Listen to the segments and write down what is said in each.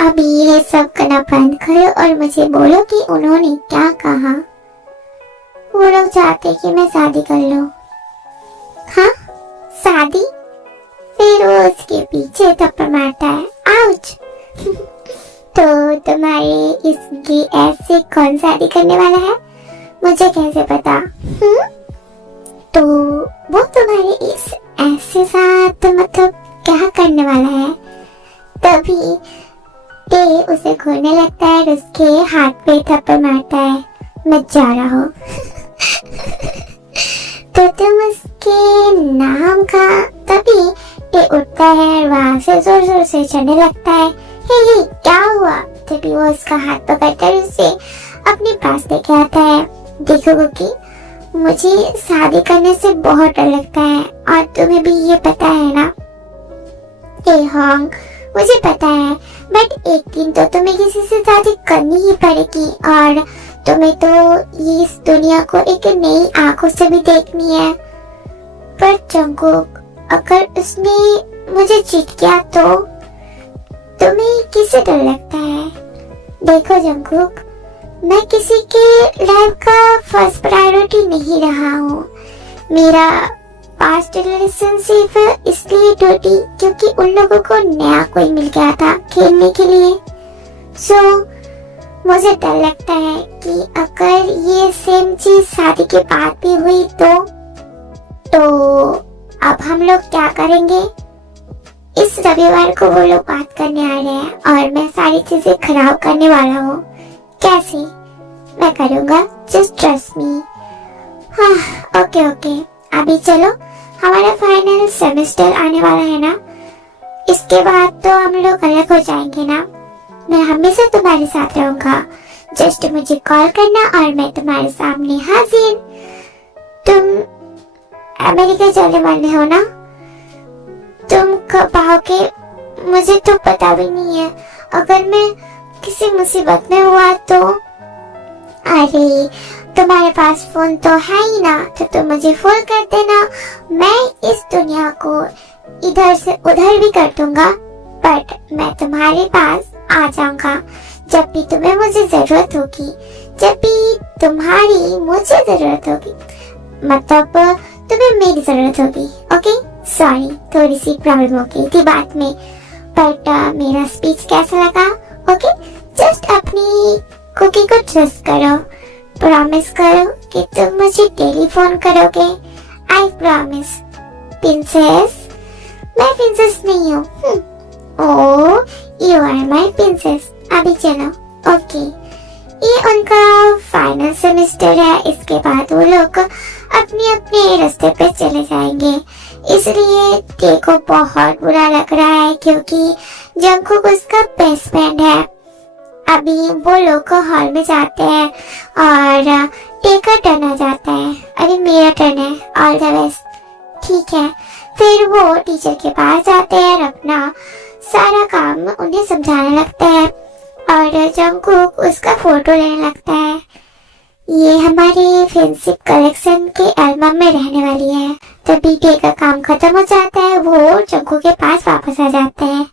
अभी ये सब करना बंद करो और मुझे बोलो कि उन्होंने क्या कहा। वो लोग चाहते कि मैं शादी कर लूं। हाँ, शादी? फिर वो उसके पीछे थप्पड़ मारता है। आउच! तो तुम्हारे इसकी ऐसे कौन शादी करने वाला है, मुझे कैसे पता? तो वो तुम्हारे इस ऐसे साथ मतलब क्या करने वाला है? तभी ते उसे घूरने लगता है और उसके हाथ पे थप्पड़ मारता है। मैं जा रहा हूँ। तो तुम उसके नाम का तभी ते उठता है और वहां से जोर जोर से चढ़ने लगता है। हे क्या हुआ? तभी वो उसका हाथ पकड़कर उसे अपने पास लेके आता है। देखो कुकी, मुझे शादी करने से बहुत डर लगता है और तुम्हें भी ये पता है ना? होंग, मुझे पता है, बट एक दिन तो तुम्हें किसी से शादी करनी ही पड़ेगी और तुम्हें तो इस दुनिया को एक नई आंखों से भी देखनी है। पर जंगकुक, अगर उसने मुझे जीत गया तो तुम्हें किससे डर लगता है? देखो जंगकुक, मैं किसी के लाइफ का फर्स्ट प्रायोरिटी नहीं रहा हूँ। मेरा पास्ट रिलेशनशिप इसलिए टूटी क्योंकि उन लोगों को नया कोई मिल गया था खेलने के लिए। सो मुझे डर लगता है कि अगर ये सेम चीज शादी के बाद भी हुई तो अब हम लोग क्या करेंगे? इस रविवार को वो लोग बात करने आ रहे हैं और मैं सारी चीजें खराब करने वाला हूँ। कैसे? मैं करूँगा, जस्ट ट्रस्ट मी। हाँ, ओके, अभी चलो, हमारा फाइनल सेमेस्टर आने वाला है ना, इसके बाद तो हम लोग अलग हो जाएंगे ना। मैं हमेशा तुम्हारे साथ रहूंगा, जस्ट मुझे कॉल करना और मैं तुम्हारे सामने हाजिर। तुम अमेरिका जाने वाले हो ना? तुम कब आओगे मुझे तो पता भी नहीं है। अगर मैं किसी मुसीबत में हुआ तो? अरे तुम्हारे पास फोन तो है ही ना, तो तुम मुझे फोन कर देना। मैं इस दुनिया को इधर से उधर भी कर दूंगा, बट मैं तुम्हारे पास आ जाऊंगा जब भी तुम्हें मुझे जरूरत होगी, जब भी तुम्हारी मुझे जरूरत होगी, मतलब तुम्हें मेरी जरूरत होगी। ओके, सॉरी, थोड़ी सी प्रॉब्लम हो गई थी बात में, बट मेरा स्पीच कैसा लगा? ओके, जस्ट अपनी कुकी को ट्रस्ट करो, प्रॉमिस करो कि तुम मुझे टेलीफोन करोगे। I promise. प्रिंसेस? मैं प्रिंसेस नहीं हूँ। ओह, यू आर माय प्रिंसेस। अभी चलो। ओके, ये उनका फाइनल सेमेस्टर है, इसके बाद वो लोग अपने अपने रास्ते पे चले जाएंगे। इसलिए ते को बहुत बुरा लग रहा है क्योंकि जंगकुक उसका बेस्ट फ्रेंड है। अभी वो लोग हॉल में जाते हैं और टे का टर्न आ जाता है। अरे मेरा टर्न है, ऑल द बेस्ट। ठीक है, फिर वो टीचर के पास जाते हैं और अपना सारा काम उन्हें समझाने लगता है और जंगकुक उसका फोटो लेने लगता है। ये हमारे फ्रेंडशिप कलेक्शन के एल्बम में रहने वाली है। तभी टे का काम खत्म हो जाता है, वो जंगकुक के पास वापस आ जाते हैं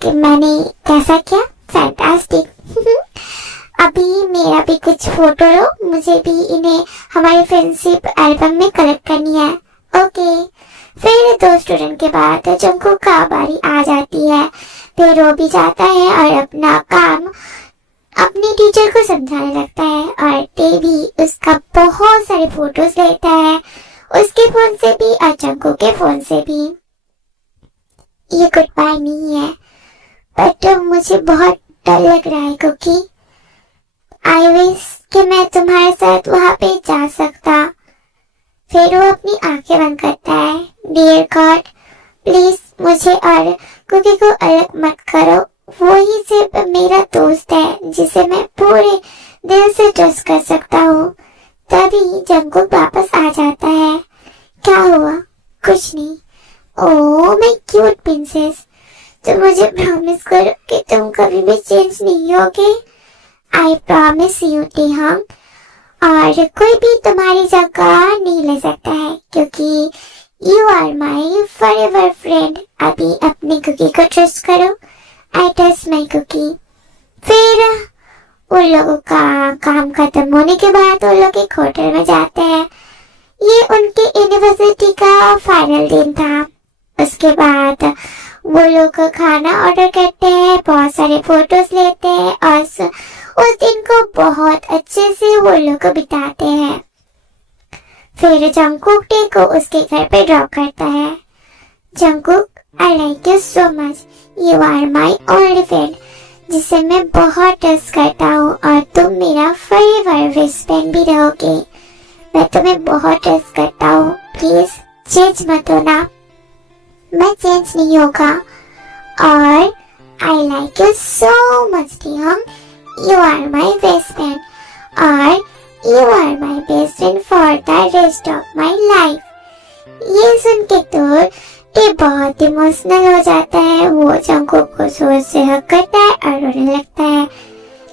कि मैंने कैसा किया, फैंटास्टिक। अभी मेरा भी कुछ फोटो लो, मुझे भी इन्हें हमारे फ्रेंडशिप एल्बम में कलेक्ट करनी है। ओके, फिर 2 स्टूडेंट के बाद जंगकुक का बारी आ जाती है। फिर वो भी जाता है और अपना काम अपने टीचर को समझाने लगता है और ते भी उसका बहुत सारे फोटोज लेता है, उसके फोन से भी और जंगकुक के फोन से भी। ये गुड बाय नहीं है, बट मुझे बहुत डर लग रहा है क्योंकि आई विश कि मैं तुम्हारे साथ वहां पे जा सकता। फिर वो अपनी आंखें बंद करता है। डियर गॉड, प्लीज मुझे और कुकी को अलग मत करो। वो ही सिर्फ मेरा दोस्त है जिसे मैं पूरे दिल से ट्रस्ट कर सकता हूँ। तभी जंगकुक वापस आ जाता है। क्या हुआ? कुछ नहीं। ओह माय क्यूट प्रिंसेस, तुम मुझे प्रॉमिस करो कि तुम कभी भी चेंज नहीं होगे। आई प्रॉमिस यू टेहोंग, और कोई भी तुम्हारी जगह नहीं ले सकता है क्योंकि you are my forever friend. अभी अपनी कुकी को ट्रस्ट करो आई टच माई कुकी। फिर उन लोगों का काम खत्म होने के बाद उन लोग एक होटल में जाते हैं। ये उनके यूनिवर्सिटी का फाइनल दिन था। उसके बाद वो लोग खाना ऑर्डर करते हैं, बहुत सारे फोटोज लेते हैं और उस दिन को बहुत अच्छे से वो लोग बिताते हैं। फिर जंगकुक डे को उसके घर पे ड्रॉप करता है। Jungkook, I like you so much, you are my only friend, जिसे मैं बहुत ट्रस्ट करता हूँ और तुम मेरा फॉरएवर बेस्ट फ्रेंड भी रहोगे। मैं तुम्हें बहुत ट्रस्ट करता हूँ, प्लीज चेंज मत होना। मैं चेंज नहीं होगा। और I like you so much Taeyong, you are my best friend और you are my best friend for the rest of my life. ये सुन के तो टे बहुत इमोशनल हो जाता है। वो जंगकुक को जोर से हग करता है और रोने लगता है।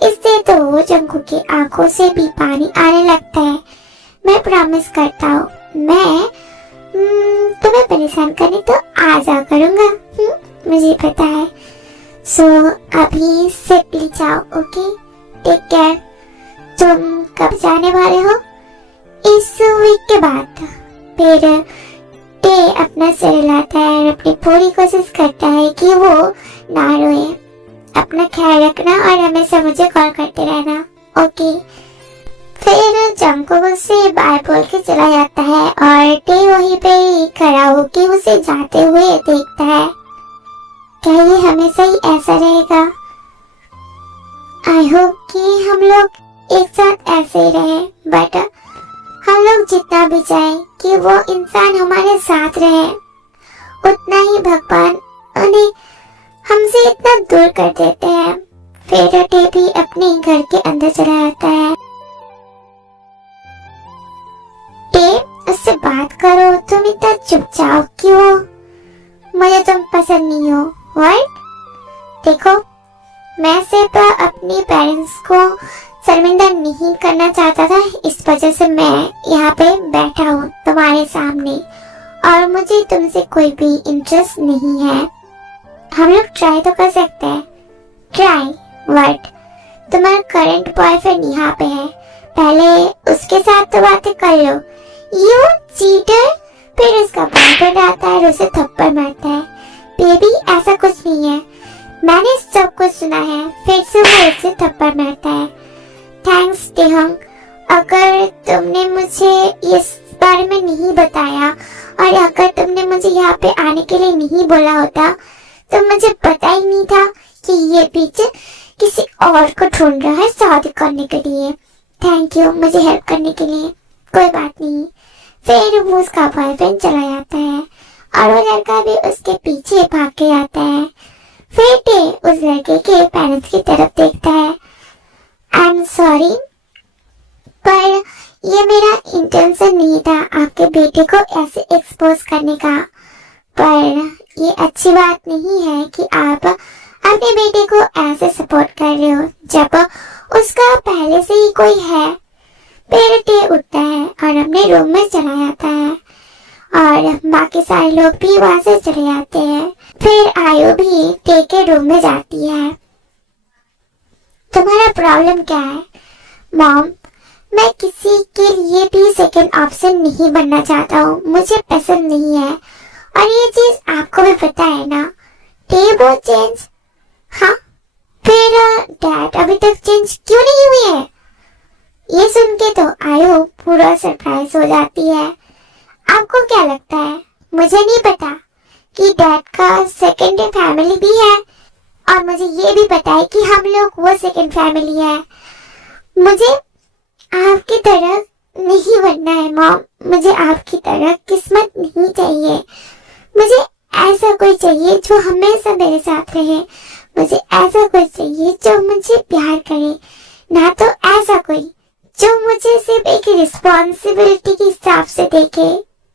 इससे तो वो जंगकुक की आंखों से भी पानी आने लगता है। मैं प्रॉमिस करता हूँ, मैं तुम्हें परेशान करने तो आ जा करूँगा, मुझे पता है। सो अभी सिर्फ जाओ, ओके, टेक केयर। तुम कब जाने वाले हो? इस वीक के बाद। फिर टे अपना सिर हिलाता है और अपनी पूरी कोशिश करता है कि वो ना रोए। अपना ख्याल रखना और हमेशा मुझे कॉल करते रहना, ओके। फिर जंगकुक उससे बाय बोल के चला जाता है और टे वहीं पे खड़ा होके उसे जाते हुए देखता है। क्या ये हमेशा ही ऐसा रहेगा? आई होप कि हम लोग एक साथ ऐसे ही रहे, बट हम लोग जितना भी चाहे कि वो इंसान हमारे साथ रहे, उतना ही भगवान उन्हें हमसे इतना दूर कर देते हैं। फिर टे भी अपने घर के अंदर चला जाता है। टे, उससे बात करो, तुम इतना चुपचाप क्यों? मुझे तुम पसंद नहीं हो। व्हाट? देखो, मैं सिर्फ अपने पेरेंट्स को शर्मिंदा नहीं करना चाहता था, इस वजह से मैं यहाँ पे बैठा हूँ तुम्हारे सामने और मुझे तुमसे कोई भी इंटरेस्ट नहीं है। हम लोग ट्राई तो कर सकते हैं। Try what? तुम्हारा करंट बॉयफ्रेंड यहाँ पे है, पहले उसके साथ तो बातें कर लो। You cheater. फिर उसका बॉयफ्रेंड आता है और उसे थप्पड़ मारता है। बेबी, ऐसा कुछ नहीं है, मैंने सब कुछ सुना है। फिर से वो उसे थप्पड़ मारता है। थैंक्स टियोंग, अगर तुमने मुझे इस बारे में नहीं बताया और अगर तुमने मुझे यहाँ पे आने के लिए नहीं बोला होता तो मुझे पता ही नहीं था कि ये बीच किसी और को ढूंढ रहा है शादी करने के लिए। थैंक यू मुझे हेल्प करने के लिए। कोई बात नहीं। फिर वो उसका बॉयफ्रेंड चला जाता है और वो लड़का भी उसके पीछे भाग के आता है। फिर टे उस लड़के के पेरेंट्स की तरफ देखता है। आई एम सॉरी, पर ये मेरा इंटेंशन नहीं था आपके बेटे को ऐसे एक्सपोज करने का, पर ये अच्छी बात नहीं है कि आप अपने बेटे को ऐसे सपोर्ट कर रहे हो जब उसका पहले से ही कोई है। फिर टे उठता है और अपने रूम में चला जाता है और बाकी सारे लोग भी वहां से चले जाते हैं। फिर आयु भी टे के रूम में जाती है। तुम्हारा प्रॉब्लम क्या है? मॉम, मैं किसी के लिए भी सेकंड ऑप्शन नहीं बनना चाहता हूँ, मुझे पसंद नहीं है और ये चीज आपको भी पता है ना। टे वो चेंज? हाँ, फिर डैड अभी तक चेंज क्यों नहीं हुई है? ये सुन के तो आयु पूरा सरप्राइज हो जाती है। आपको क्या लगता है मुझे नहीं पता कि डैड का सेकंड फैमिली भी है? और मुझे ये भी पता है कि हम लोग वो सेकंड फैमिली है। मुझे आपकी तरह नहीं बनना है मॉम, मुझे आपकी तरह किस्मत नहीं चाहिए। मुझे ऐसा कोई चाहिए जो हमेशा मेरे साथ रहे। मुझे ऐसा कोई चाहिए जो मुझे प्यार करे, ना तो ऐसा कोई जो मुझे सिर्फ एक रिस्पॉन्सिबिलिटी के हिसाब से देखे।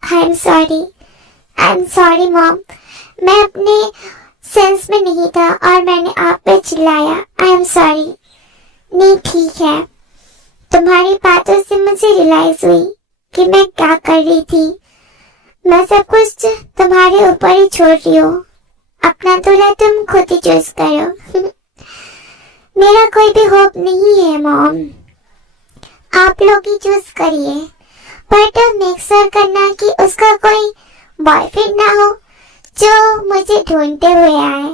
आई एम सॉरी मॉम, मैं अपने सेंस में नहीं था और मैंने आप पे चिल्लाया। आई एम सॉरी। नहीं ठीक है, तुम्हारी बातों से मुझे रियलाइज हुई कि मैं क्या कर रही थी। मैं सब कुछ तुम्हारे ऊपर ही छोड़ रही हूँ। अपना दूल्हा तुम खुद ही चूज करो। मेरा कोई भी होप नहीं है मॉम, आप लोग ही चूज करिए, बट मेक श्योर करना कि उसका कोई बॉयफ्रेंड ना हो जो मुझे ढूंढते हुए आए।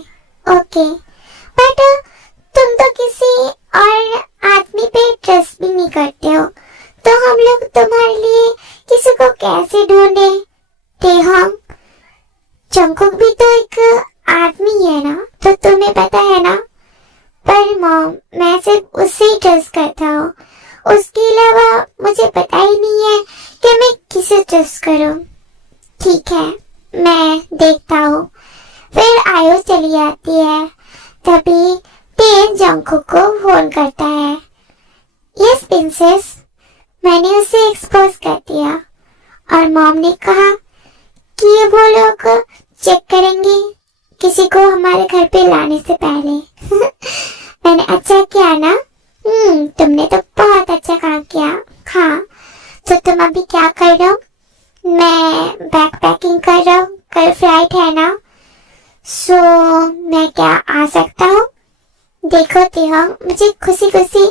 ओके, बट तुम तो किसी और आदमी पे ट्रस्ट भी नहीं करते हो, तो हम लोग तुम्हारे लिए किसी को कैसे ढूंढे? टेहोंग, जंगकुक भी तो एक आदमी है ना, तो तुम्हें पता है ना। पर मॉम, मैं सिर्फ उससे ही ट्रस्ट करता हूँ, उसके अलावा मुझे पता ही नहीं है कि मैं किसे ट्रस्ट करूँ। ठीक है, मैं देखता हूँ। फिर आयो चली आती है, तभी टे जंगकुक को फोन करता है। यस प्रिंसेस, मैंने उसे एक्सपोज कर दिया और मॉम ने कहा कि ये वो लोग चेक करेंगे किसी को हमारे घर पे लाने से पहले। मैंने अच्छा किया ना? तुमने तो बहुत अच्छा काम किया। हाँ, तो तुम अभी क्या कर रहे हो? मैं बैग पैकिंग कर रहा हूँ, कल फ्लाइट है ना, सो मैं क्या आ सकता हूँ? देखो तिहा, मुझे खुशी खुशी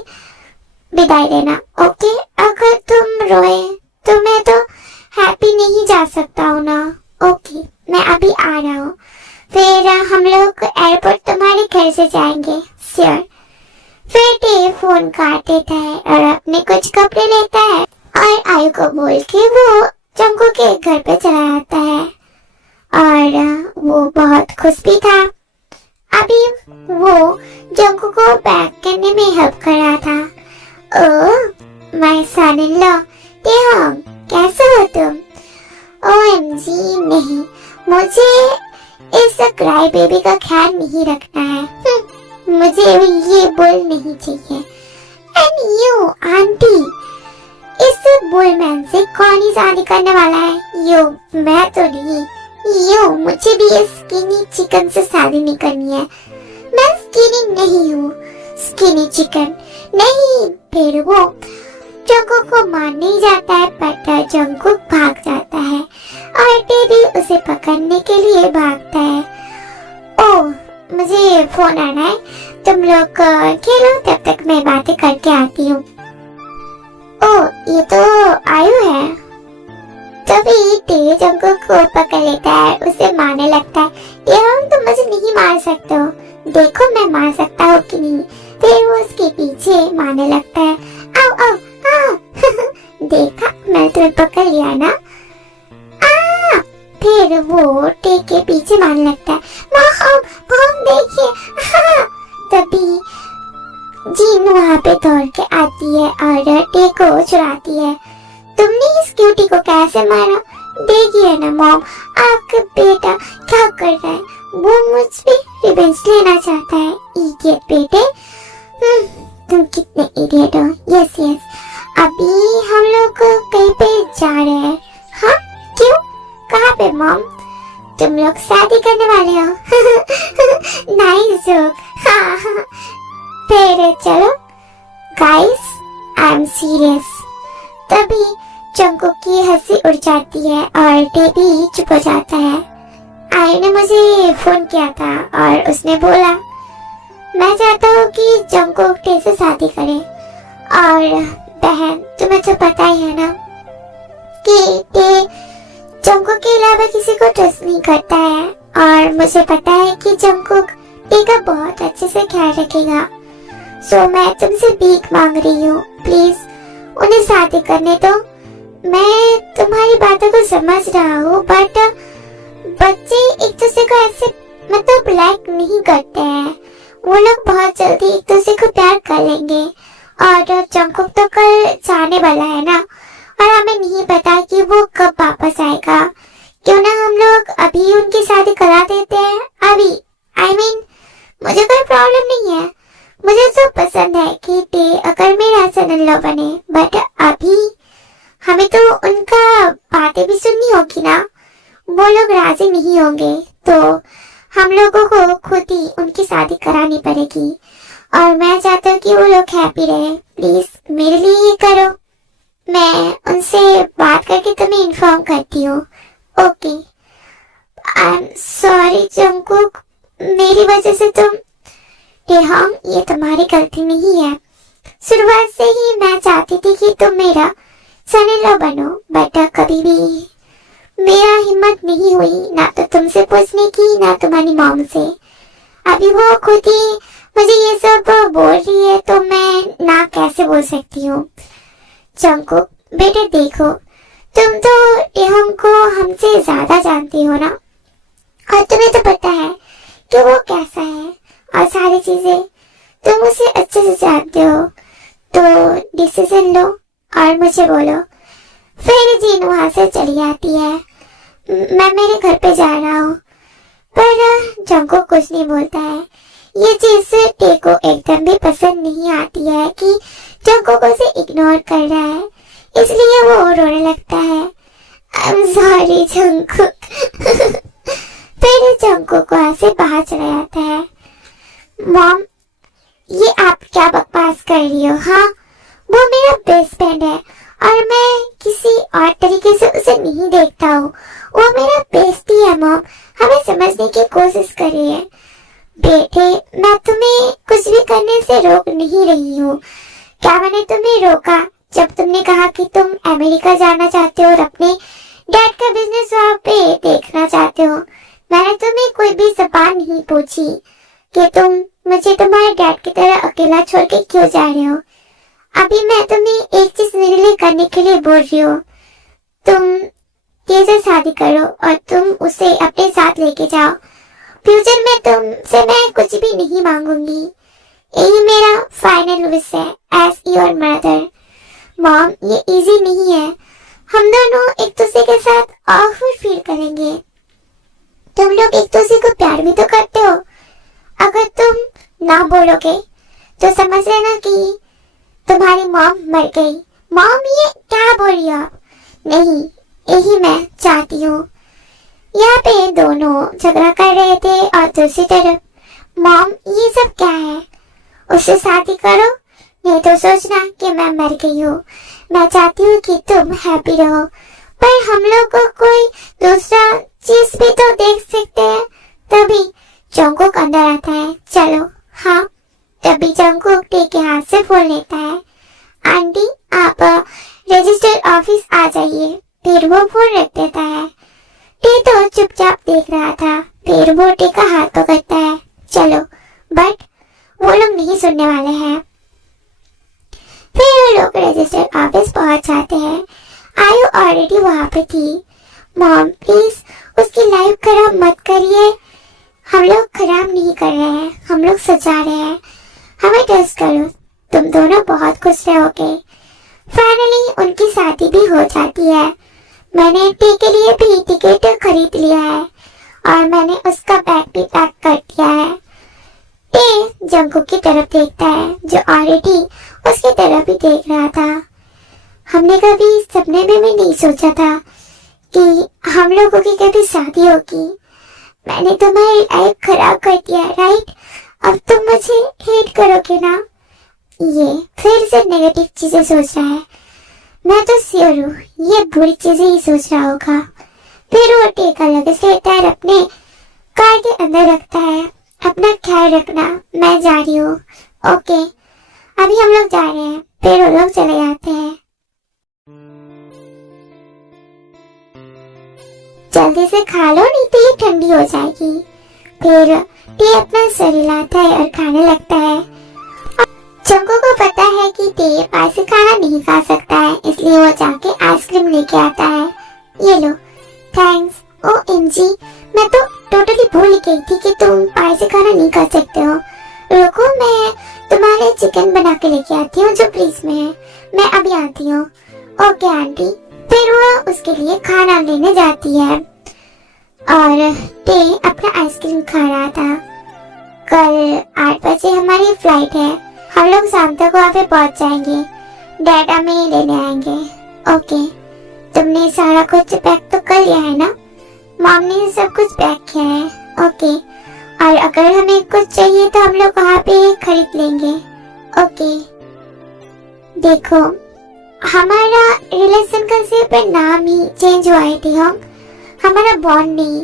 विदाई देना। ओके, अगर तुम रोए तो मैं तो हैप्पी नहीं जा सकता हूँ ना। ओके, मैं अभी आ रहा हूँ। फिर हम लोग एयरपोर्ट तुम्हारे घर से जाएंगे। श्योर। फिर टे फोन काट देता है और अपने कुछ कपड़े लेता है और आयु को बोल के वो जंगकुक के घर पे चला जाता है और वो बहुत खुश भी था। अभी वो जंगकुक को पैक करने में हेल्प कर रहा था। Oh my son in law, टेहोंग, कैसे हो तुम? ओएमजी नहीं, मुझे इस क्राई बेबी का ख्याल नहीं रखना है। मुझे ये बुल नहीं चाहिए। एंड यू आंटी, इस बुलमैन से कौन ही शादी करने वाला है? यू, मैं तो नहीं। यू, मुझे भी इस स्किनी चिकन से शादी नहीं करनी है। मैं स्किनी नहीं हूँ। स्किनी चिकन नहीं। फिर वो जंगकुक को मारने जाता है, पर जंगकुक भाग जाता है और टेडी उसे पकड़ने के लिए भागता है। ओह, मुझे फोन आना है, तुम लोग खेलो, तब तक मैं बातें करके आती हूँ। ओह, ये तो आयु है। तभी टे जंगकुक को पकड़ लेता है, उसे मारने लगता है। टेहोंग, तुम मुझे नहीं मार सकते हो, देखो मैं मार सकता हूँ कि नहीं। फिर वो उसके पीछे मारने लगता है। आओ आओ आओ। देखा, मैं तुम्हें पकड़ लिया ना। फिर वो टे के पीछे मारने लगता है। मॉम देखिए। तभी जीन वहाँ पे दौड़ के आती है और टे को चुराती है। तुमने इस क्यूटी को कैसे मारा? देखिए ना मॉम, आपका बेटा क्या कर रहा है, वो मुझ पे रिवेंज लेना चाहता है। इडियट बेटे, तुम कितने इडियट हो। यस यस, अभी हम लोग कहीं पे जा रहे हैं। हाँ, क्यों? कहाँ पे मॉम? तुम लोग शादी करने वाले हो। Nice joke. हाँ, फिर चलो गाइस, आई एम सीरियस। तभी जंगकुक की हंसी उड़ जाती है और टेडी चुप हो जाता है। आयु ने मुझे फोन किया था और उसने बोला मैं चाहता हूँ कि जंगकुक टे से शादी करे। और बहन, तुम्हें तो पता ही है ना कि टे जंगकुक के अलावा किसी को ट्रस्ट नहीं करता है, और मुझे पता है कि जंगकुक टे का बहुत अच्छे से ख्याल रखेगा। सो मैं तुमसे भीख मांग रही हूँ, प्लीज उन्हें शादी करने दो। मैं तुम्हारी बातों को समझ रहा हूँ, बट बच्चे एक दूसरे को ऐसे मतलब लाइक नहीं करते हैं। वो लोग बहुत जल्दी एक दूसरे को प्यार कर लेंगे। और जंगकुक तो कल जाने वाला है ना, और हमें नहीं पता कि वो कब वापस आएगा। क्यों ना हम लोग अभी उनकी शादी करा देते हैं अभी। I mean, मुझे कोई प्रॉब्लम नहीं है। मुझे तो पसंद है कि टे अगर मेरा सन इन लॉ बने, बट अभी हमें तो उनका बातें भी सुननी होगी ना। वो लोग राजी नहीं होंगे तो हम लोगों को खुद ही उनकी शादी करानी पड़ेगी। और मैं चाहता हूँ कि वो लोग हैप्पी रहे। प्लीज मेरे लिए ये करो। मैं उनसे बात करके तुम्हें इन्फॉर्म करती हूँ। Okay, I am sorry Jungkook, मेरी वजह से तुम टेहोंग, ये तुम्हारी गलती नहीं है। शुरुआत से ही मैं चाहती थी कि तुम मेरा सन इन लॉ बनो, बट कभी भी मेरा हिम्मत नहीं हुई, ना तो तुमसे पूछने की ना तुम्हारी मॉम से। अभी वो खुद ही मुझे ये सब बोल रही है तो मैं ना कैसे बोल सकती हूँ। जंगकुक बेटे देखो, तुम तो टेहोंग को हमसे ज्यादा जानती हो ना, और तुम्हें तो पता है कि वो कैसा है और सारी चीजें तुम उसे अच्छे से जानते हो। तो डिसीजन लो और मुझे बोलो। फिर जीन वहां से चली आती है। मैं मेरे घर पे जा रहा हूँ, पर जंगकुक कुछ नहीं बोलता है। ये चीज टे को एकदम भी पसंद नहीं आती है कि जंगकुक उसे इग्नोर कर रहा है, इसलिए वो रोने लगता है। आई एम सॉरी जंगकुक। फिर जंगकुक वहां से बाहर चला जाता है। मॉम, ये आप क्या बकवास कर रही हो? हाँ, वो मेरा बेस्ट फ्रेंड है और मैं किसी और तरीके से उसे नहीं देखता हूँ। वो मेरा बेस्टी है मॉम, हमें समझने की कोशिश करिए। बेटे, मैं तुम्हें कुछ भी करने से रोक नहीं रही हूँ। क्या मैंने तुम्हें रोका जब तुमने कहा कि तुम अमेरिका जाना चाहते हो और अपने डैड का बिजनेस वहाँ पे देखना चाहते हो? मैंने तुम्हें कोई भी सवाल नहीं पूछी कि तुम मुझे तुम्हारे डैड की तरह अकेला छोड़ के क्यों जा रहे हो। अभी मैं तुम्हें एक चीज मेरे लिए करने के लिए बोल रही हूँ। तुम तेज से शादी करो और तुम उसे अपने साथ लेके जाओ। फ्यूचर में तुमसे मैं कुछ भी नहीं मांगूंगी। यही मेरा फाइनल विश है एज योर मदर। मॉम, ये इजी नहीं है। हम दोनों एक दूसरे के साथ ऑकवर्ड फील करेंगे। तुम लोग एक दूसरे को प्यार भी तो करते हो। अगर तुम ना बोलोगे तो समझ लेना कि तुम्हारी मॉम मर गई। मॉम, ये क्या बोल रही हो आप? नहीं, यही मैं चाहती हूँ। यहाँ पे दोनों झगड़ा कर रहे थे और दूसरी तरफ मॉम, ये सब क्या है? उससे शादी करो, नहीं तो सोचना कि मैं मर गई हूँ। मैं चाहती हूँ कि तुम हैप्पी रहो, पर हम लोग को कोई दूसरा चीज भी तो देख सकते हैं। तभी जंगकुक अंदर आता है। चलो। हाँ, तभी जंगकुक टे के हाथ से फोन लेता है। आंटी, आप रजिस्टर ऑफिस आ जाइए। फिर वो फोन रख देता है। टे तो चुपचाप देख रहा था। फिर वो टे का हाथ पकड़ता है। चलो, बट वो लोग नहीं सुनने वाले हैं। फिर वो लोग रजिस्टर ऑफिस पहुंच जाते हैं। आयु ऑलरेडी वहां पे थी। मॉम, प्लीज उसकी लाइफ खराब मत करिए। हम लोग खराब नहीं कर रहे हैं, हम लोग सजा रहे हैं। हमें ट्रस्ट करो, तुम दोनों बहुत खुश रहोगे। फाइनली उनकी शादी भी हो जाती है। मैंने टे के लिए भी टिकट खरीद लिया है और मैंने उसका बैग भी पैक कर दिया है। टे जंगकुक की तरफ देखता है, जो ऑलरेडी उसकी तरफ ही देख रहा था। हमने कभी सपने में भी नहीं सोचा था कि हम लोगों की कभी शादी होगी। मैंने तुम्हारी लाइफ खराब कर दिया, राइट? अब तुम मुझे हेट करोगे ना? ये फिर से नेगेटिव चीजें सोच रहा है। मैं तो श्योर हूँ ये बुरी चीजें ही सोच रहा होगा। फिर वो टेका लगेज लेता है, अपने कार के अंदर रखता है। अपना ख्याल रखना, मैं जा रही हूँ। ओके, अभी हम लोग जा रहे हैं। फिर वो लोग चले जाते हैं। जल्दी से खा लो, नहीं तो ये ठंडी हो जाएगी। फिर टे अपना सर हिलाता है और खाने लगता है। जंगकुक को पता है कि टे स्पाइसी खाना नहीं खा सकता है, इसलिए वो जाके आइसक्रीम लेके आता है। ये लो, थैंक्स। OMG, मैं तो टोटली भूल गई थी कि तुम स्पाइसी खाना नहीं खा सकते हो। रुको, मैं तुम्हारे चिकन बना के लेके आती हूँ जो फ्रीज में है। मैं अभी आती हूँ। Okay aunty. फिर वो उसके लिए खाना लेने जाती है और टे अपना आइसक्रीम खा रहा था। कल 8 बजे हमारी फ्लाइट है। हम लोग शाम तक वहाँ पे पहुँच जाएंगे। डैड हमें लेने आएंगे। ओके, तुमने सारा कुछ पैक तो कर लिया है ना? मॉम ने सब कुछ पैक किया है। ओके, और अगर हमें कुछ चाहिए तो हम लोग वहाँ पे खरीद लेंगे। ओके, देखो हमारा रिलेशन का सिर्फ नाम ही चेंज हुआ है टेहोंग, हमारा बॉन्ड नहीं।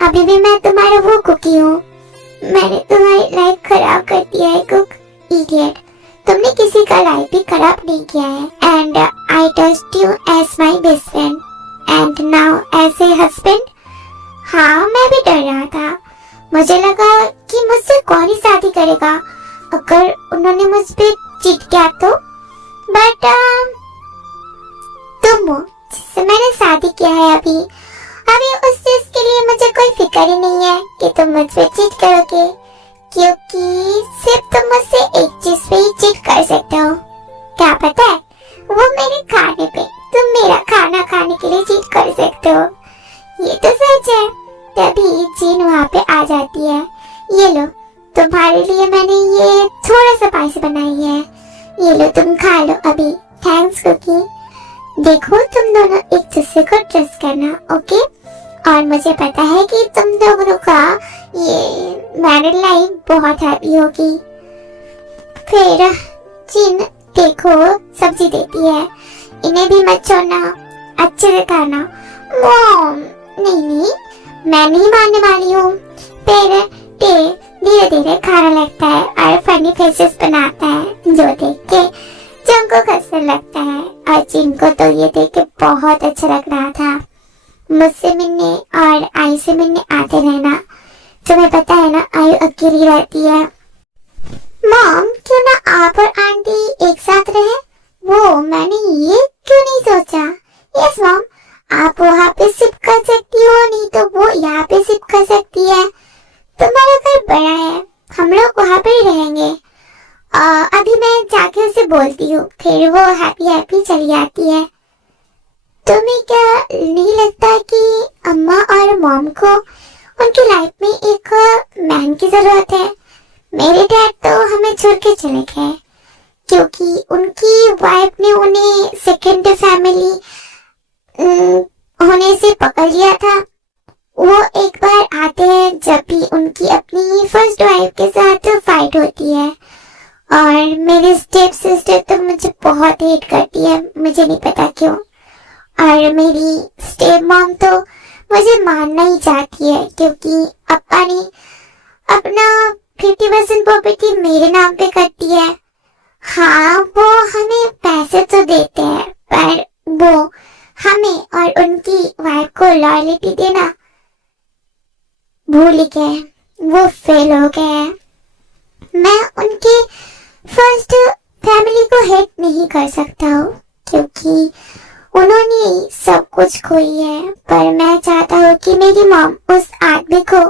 अभी भी मैं तुम्हारा वो कुकी हूँ। मैंने तुम्हारी लाइफ खराब कर दिया है कुक, इडियट। तुमने किसी का लाइफ भी खराब नहीं किया है। And I trust you as my best friend and now as a husband. हाँ, मैं भी डर रहा था। मुझे लगा कि मुझसे कौन ही शादी करेगा अगर उन्होंने मुझ पे चीट किया तो। बट तुम हो जिससे मैंने शादी किया है अभी उस चीज के लिए मुझे कोई फिक्र ही नहीं है कि तुम मुझ पे चीट करोगे, क्योंकि सिर्फ तुम मुझसे एक चीज पे ही चीट कर सकते हो। क्या पता है? वो मेरे खाने पे। तुम मेरा खाना खाने के लिए चीट कर सकते हो। ये तो सच है। तभी जीन वहाँ पे आ जाती है। ये लो, तुम्हारे लिए मैंने ये थोड़ा सा पायस बनाई है, ये लो तुम खा लो अभी। Thanks Cookie. देखो, तुम दोनों एक दूसरे को ट्रस्ट करना, ओके? और मुझे पता है कि तुम दोनों का ये मैरिड लाइफ बहुत हैप्पी होगी। फिर जीन देखो सब्जी देती है, इन्हें भी मत छोड़ना, अच्छे से खाना। मॉम, नहीं, मैं नहीं मानने वाली हूँ। फिर धीरे धीरे खाने लगता है और फनी फेसेस बनाता है, जो देख के जिनको हंसने लगता है। और जिनको तो ये देख के बहुत अच्छा लग रहा था। मुझसे मिलने और आई से मिलने आते रहना। तुम्हें पता है ना, आई अकेली रहती है। मॉम, क्यों ना आप और आंटी एक साथ रहे? वो मैंने ये क्यों नहीं सोचा। यस मॉम, आप वहाँ पे शिफ्ट कर सकती हो, नहीं तो वो यहाँ पे शिफ्ट कर सकती है। तुम्हारा घर बड़ा है, हम लोग वहाँ पे ही रहेंगे। अभी मैं जाके उसे बोलती हूँ, फिर वो हैप्पी हैप्पी चली जाती है। तुम्हें क्या नहीं लगता कि अम्मा और मॉम को उनकी लाइफ में एक मैन की जरूरत है? मेरे डैड तो हमें छोड़ के चले गए क्योंकि उनकी वाइफ ने उन्हें सेकंड फैमिली होने से पकड़ लिया था। वो एक बार आते हैं जब भी उनकी अपनी फर्स्ट वाइफ के साथ फाइट होती है। और मेरी स्टेप सिस्टर तो मुझे बहुत हेट करती है, मुझे नहीं पता क्यों। और मेरी स्टेप मॉम तो मुझे मारना ही चाहती है क्योंकि पापा ने अपना 50% प्रॉपर्टी मेरे नाम पे करती है। हाँ, वो हमें पैसे तो देते हैं, पर वो हमें और उनकी वाइफ को लॉयल्टी देना भूल गए। वो फेल हो गए। मैं उनके फर्स्ट फैमिली को हेट नहीं कर सकता हूँ क्योंकि उन्होंने सब कुछ खोई है, पर मैं चाहता हूँ कि मेरी मॉम उस आदमी को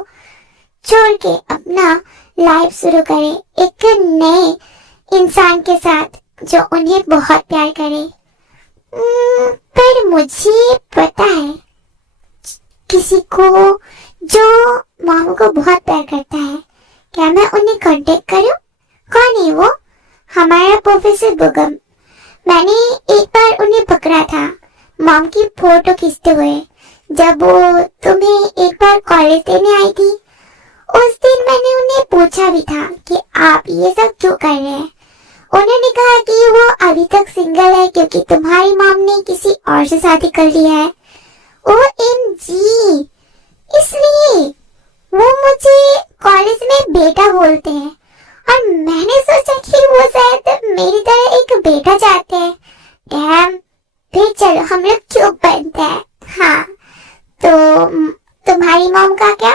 छोड़ के अपना लाइफ शुरू करे एक नए इंसान के साथ जो उन्हें बहुत प्यार करे। पर मुझे पता है किसी को जो मॉम को बहुत प्यार करता है। क्या मैं उन्हें कांटेक्ट करूं? कौन है वो? हमारा प्रोफेसर बुगम। मैंने एक बार उन्हें पकड़ा था मॉम की फोटो खींचते हुए जब वो तुम्हें एक बार कॉलेज देने आई थी। उस दिन मैंने उन्हें पूछा भी था कि आप ये सब क्यों कर रहे हैं। उन्होंने कहा कि वो अभी तक सिंगल है क्योंकि तुम्हारी मॉम ने किसी और से शादी कर लिया है। OMG, इसलिए वो मुझे कॉलेज में बेटा बोलते हैं और मैंने सोचा कि वो शायद मेरी तरह एक बेटा चाहते हैं। डैम, फिर चलो हम लोग चुप बनते हैं। हाँ, तो तुम्हारी मॉम का क्या?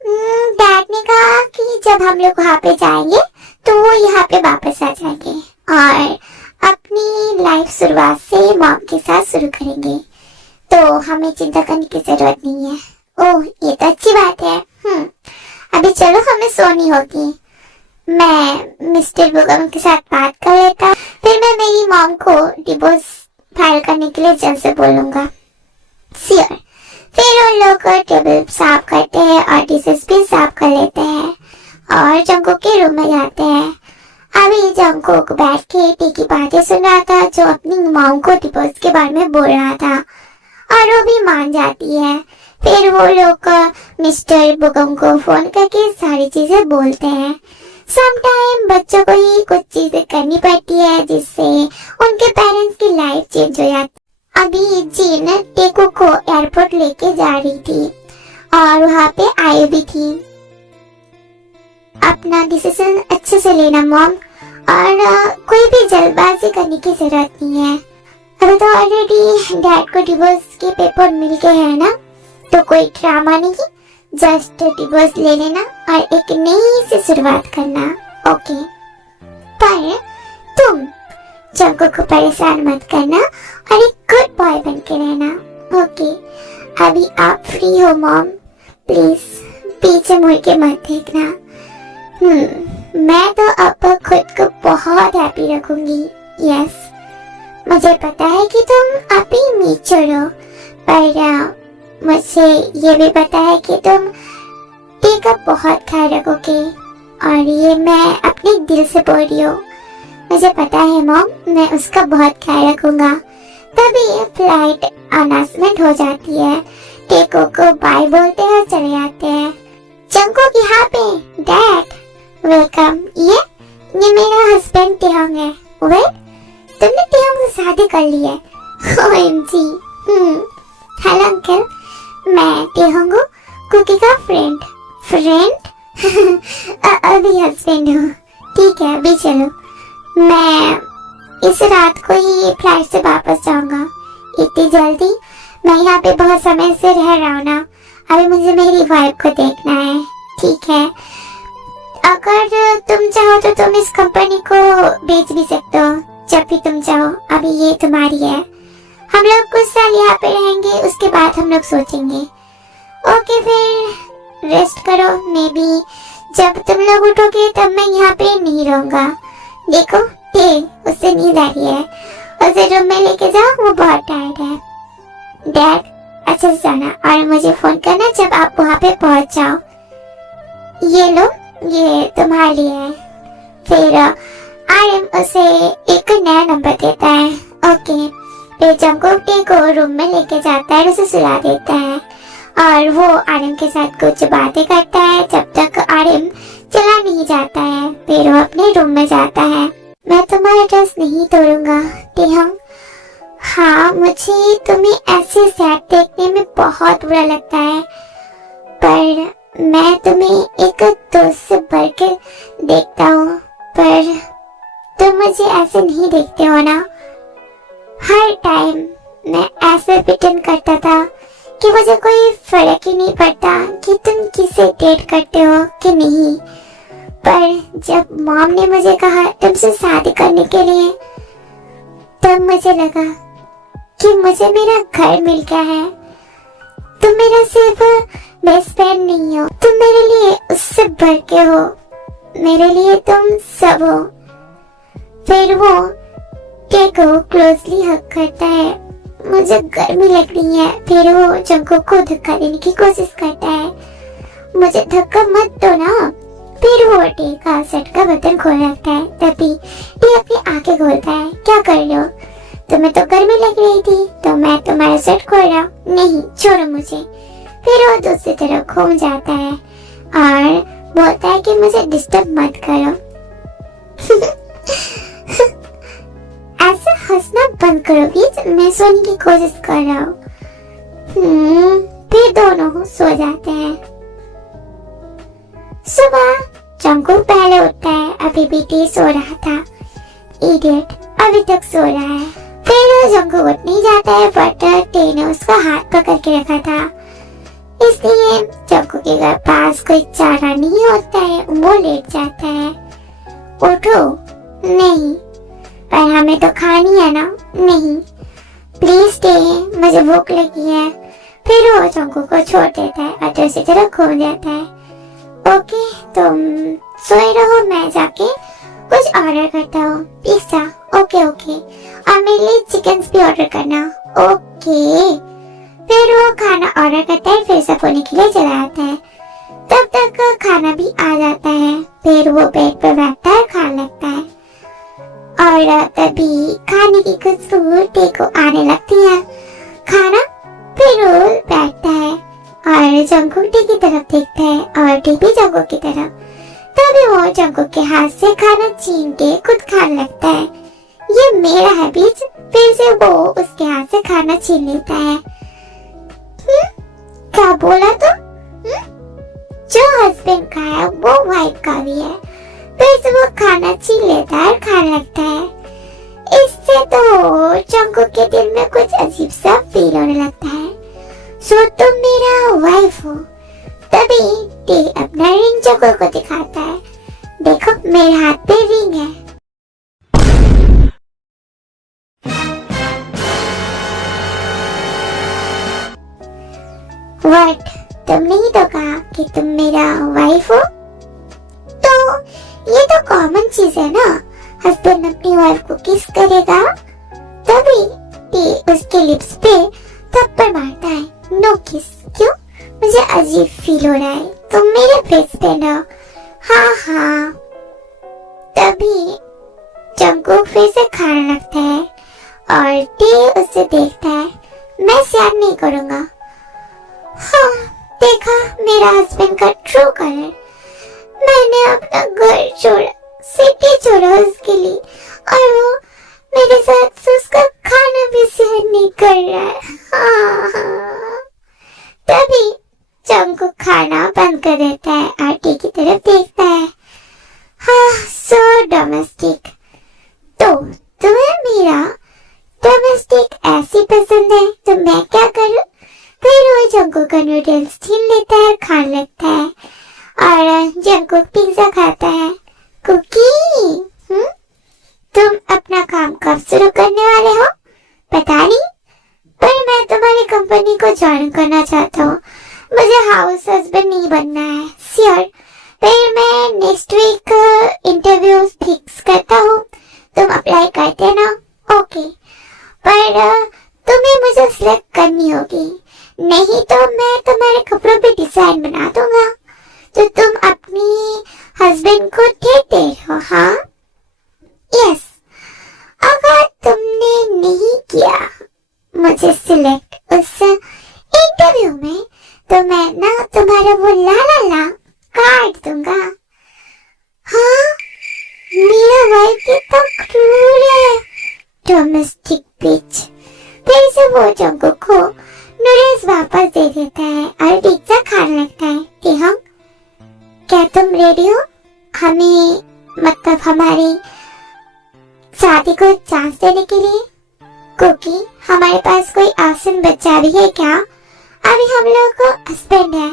डैड ने कहा कि जब हम लोग वहाँ पे जाएंगे तो वो यहाँ पे वापस आ जाएंगे और अपनी लाइफ शुरुआत से मॉम के साथ शुरू करेंगे, तो हमें चिंता करने की जरूरत नहीं है। ओह, ये तो अच्छी बात है। अभी चलो, हमें सोनी होगी। मैं मिस्टर बुगम के साथ बात कर लेता हूँ, फिर मैं मेरी मॉम को डिवोर्स फाइल करने के लिए जल्द से बोलूंगा। श्योर। फिर उन लोग टेबल साफ करते हैं और डिशेस भी साफ कर लेते हैं और जंको के रूम में जाते हैं। अभी जंको को बैठ के टी की बातें सुन रहा था जो अपनी मॉम को डिवोर्स के बारे में बोल रहा था और वो भी मान जाती है। फिर वो लोग मिस्टर बुगम को फोन करके सारी चीजें बोलते हैं। समटाइम बच्चों को ही कुछ चीजें करनी पड़ती है जिससे उनके पेरेंट्स की लाइफ चेंज हो जाती। अभी जीन टेकू को एयरपोर्ट लेके जा रही थी और वहाँ पे आई भी थी। अपना डिसीजन अच्छे से लेना मॉम, और कोई भी जल्दबाजी करने की जरूरत नहीं है। अभी तो ऑलरेडी डैड को डिवोर्स के पेपर मिल गए हैं ना, तो कोई ड्रामा नहीं, जस्ट डिवोर्स ले लेना और एक नई से शुरुआत करना। ओके, पर तुम जंकुक को परेशान मत करना और एक गुड बॉय बन के रहना। ओके, अभी आप फ्री हो मॉम, प्लीज पीछे मुड़ के मत देखना। मैं तो अब खुद को बहुत हैप्पी रखूंगी। यस, मुझे पता है कि तुम अभी मैच्योर हो, पर मुझे ये भी पता है कि तुम टी का बहुत ख्याल रखोगे, और ये मैं अपने दिल से बोल रही हूँ। मुझे पता है मॉम, मैं उसका बहुत ख्याल रखूंगा। तभी फ्लाइट अनाउंसमेंट हो जाती है, टेको को बाय बोलते हैं, चले जाते हैं। जंकुक यहाँ पे, डैड वेलकम। ये मेरा हस्बैंड टेहोंग है। वेट, तुमने टेहोंग से शादी कर ली है? ओएमजी। हेलो अंकल, मैं टेहोंग हूँ, कुकी का फ्रेंड। अभी हस्बैंड हूँ। ठीक है, अभी चलो, मैं इस रात को ही फ्लाइट से वापस जाऊंगा। इतनी जल्दी? मैं यहाँ पे बहुत समय से रह रहा हूँ ना, अभी मुझे मेरी वाइफ को देखना है। ठीक है, अगर तुम चाहो तो तुम इस कंपनी को बेच भी सकते हो, जब भी तुम चाहो। अभी ये तुम्हारी है। हम लोग कुछ साल यहाँ पे रहेंगे, उसके बाद हम लोग सोचेंगे। ओके, फिर रेस्ट करो। मे बी जब तुम लोग उठोगे तब मैं यहाँ पे नहीं रहूंगा। देखो, उससे नींद आ रही है, उसे रूम में लेके जाओ, वो बहुत टायर्ड है। डैड, अच्छे से जाना और मुझे फोन करना जब आप वहाँ पे पहुँच जाओ। ये लो, ये तुम्हारे लिए है। फिर आर्यन उसे एक नया नंबर देता है। ओके, फिर जंकुक को रूम में लेके जाता है, उसे सुला देता है, और वो आर्यन के साथ कुछ बातें करता है जब तक आर्यन चला नहीं जाता है। फिर वो अपने रूम में जाता है। मैं तुम्हारा ट्रस्ट नहीं तोड़ूंगा टेहोंग। हाँ, मुझे तुम्हें ऐसे सैड देखने में बहुत बुरा लगता है, पर मैं तुम्हें एक दोस्त से बढ़कर देखता हूँ। पर तुम मुझे ऐसे नहीं देखते हो ना। हर टाइम मैं ऐसे प्रिटेंड करता था कि मुझे कोई फर्क ही नहीं पड़ता कि तुम किसे डेट करते हो कि नहीं, पर जब मॉम ने मुझे कहा तुमसे शादी करने के लिए, तब मुझे लगा कि मुझे मेरा घर मिल गया है। तुम मेरा सिर्फ बेस्ट फ्रेंड नहीं हो, तुम मेरे लिए उससे बढ़ के हो। मेरे लिए तुम सब हो। फिर वो टेको क्लोजली हग करता है। मुझे गर्मी लग रही है। फिर वो जंकुक को धक्का देने की कोशिश करता है। मुझे धक्का मत दो ना। फिर वो टी का शर्ट का बटन खोल रखता है। तभी टी अपनी आंखें खोलता है। क्या कर रहे हो? तुम्हें तो गर्मी लग रही थी तो मैं तुम्हारा शर्ट खोल रहा हूँ। नहीं, छोड़ो मुझे। फिर वो दूसरी तरफ घूम जाता है और बोलता है कि मुझे डिस्टर्ब मत करो। ऐसा हंसना बंद करो प्लीज, मैं सोने की कोशिश कर रहा हूँ। फिर दोनों सो जाते हैं। सुबह जंकुक पहले उठता है। अभी भी टी सो रहा था। इडियट, अभी तक सो रहा है। फिर जंकुक उठ नहीं जाता है, बट टी ने उसका हाथ पकड़ के रखा था, इसलिए जंकुक के पास कोई चारा नहीं होता है। वो लेट जाता है। उठो। नहीं, पर हमें तो खानी है ना। नहीं, प्लीज टी, मुझे भूख लगी है। फिर वो जंकुक को छोड़ देता है और दूसरी तरफ घूम जाता है। ओके, तुम सोए रहो, मैं जाके कुछ ऑर्डर करता हूँ। पिज्जा। ओके, और मेरे लिए चिकन भी ऑर्डर करना। ओके। फिर वो खाना ऑर्डर करता है, फिर सब होने के लिए चला आता है। तब तक खाना भी आ जाता है। फिर वो बेड पर बैठता है, खाने लगता है, और तभी खाने की खुशबू टी को आने लगती है। खाना। फिर वो बैठता है और जंकुक टी की तरफ देखता है और टी भी जंकुक की तरफ। तभी वो जंकुक के हाथ से खाना छीन के खुद खाने लगता है। ये मेरा है बीच। फिर से वो उसके हाथ से खाना छीन लेता है। क्या बोला तुम? जो हस्बैंड का है वो वाइफ का भी है, फिर से वो खाना छीन लेता है और खाने लगता है। इससे तो जंगकुक के दिल में कुछ अजीब सा फील होने लगता है। सो तुम मेरा वाइफ हो। तभी टे अपना रिंग जंगकुक को दिखाता है। देखो मेरे हाथ पे रिंग है। व्हाट, तुमने ही तो कहा कि तुम मेरा वाइफ हो। तो ये तो कॉमन चीज है ना, हस्बैंड अपनी वाइफ को किस करेगा। तभी टे उसके लिप्स पे थप्पड़ मारता है। नो किस। क्यों? मुझे अजीब फील हो रहा है, तुम मेरे फेस पे ना। हाँ हाँ। तभी जंगकुक फिर से खाने लगता है और टे उसे देखता है। मैं शेयर नहीं करूंगा। हाँ, देखा मेरा हस्बैंड का ट्रू कलर। मैंने अपना घर छोड़ा, सिटी छोड़ा उसके लिए, और वो मेरे साथ उसका खाना भी सहन नहीं कर रहा है। हाँ। तभी जंगकुक खाना बंद कर देता है और टी की तरफ देखता है। हाँ, सो डोमेस्टिक। तो तुम्हें मेरा डोमेस्टिक ऐसी पसंद है तो मैं क्या करूं। फिर वो जंगकुक का नूडल्स छीन लेता है और खाने लगता है और जंगकुक पिज्जा खाता है। कुकी, तुम अपना काम कब शुरू करने वाले हो पता नहीं, पर मैं तुम्हारी कंपनी को ज्वाइन करना चाहता हूँ। मुझे हाउस हस्बैंड नहीं बनना है। श्योर, फिर मैं नेक्स्ट वीक इंटरव्यू फिक्स करता हूँ, तुम अप्लाई करते ना। ओके, पर तुम्हें मुझे सिलेक्ट करनी होगी, नहीं तो मैं तुम्हारे कपड़ों पे डिजाइन बना दूंगा तो तुम अपनी हस्बैंड को देते हो। हाँ यस, अगर तुमने नहीं किया मुझे सिलेक्ट उस इंटरव्यू में तो मैं ना तुम्हारा वो ला काट दूंगा। हाँ, मेरा भाई कितना क्रूर है। डोमेस्टिक बिच। फिर से वो जंगकुक को नूडल्स वापस दे देता है और पिज्जा खाने लगता है। टेहंग, क्या तुम रेडी हो हमें, मतलब हमारी शादी को चांस देने के लिए? कुकी, हमारे पास कोई ऑप्शन बचा भी है क्या? अभी हम लोग को हस्बैंड है।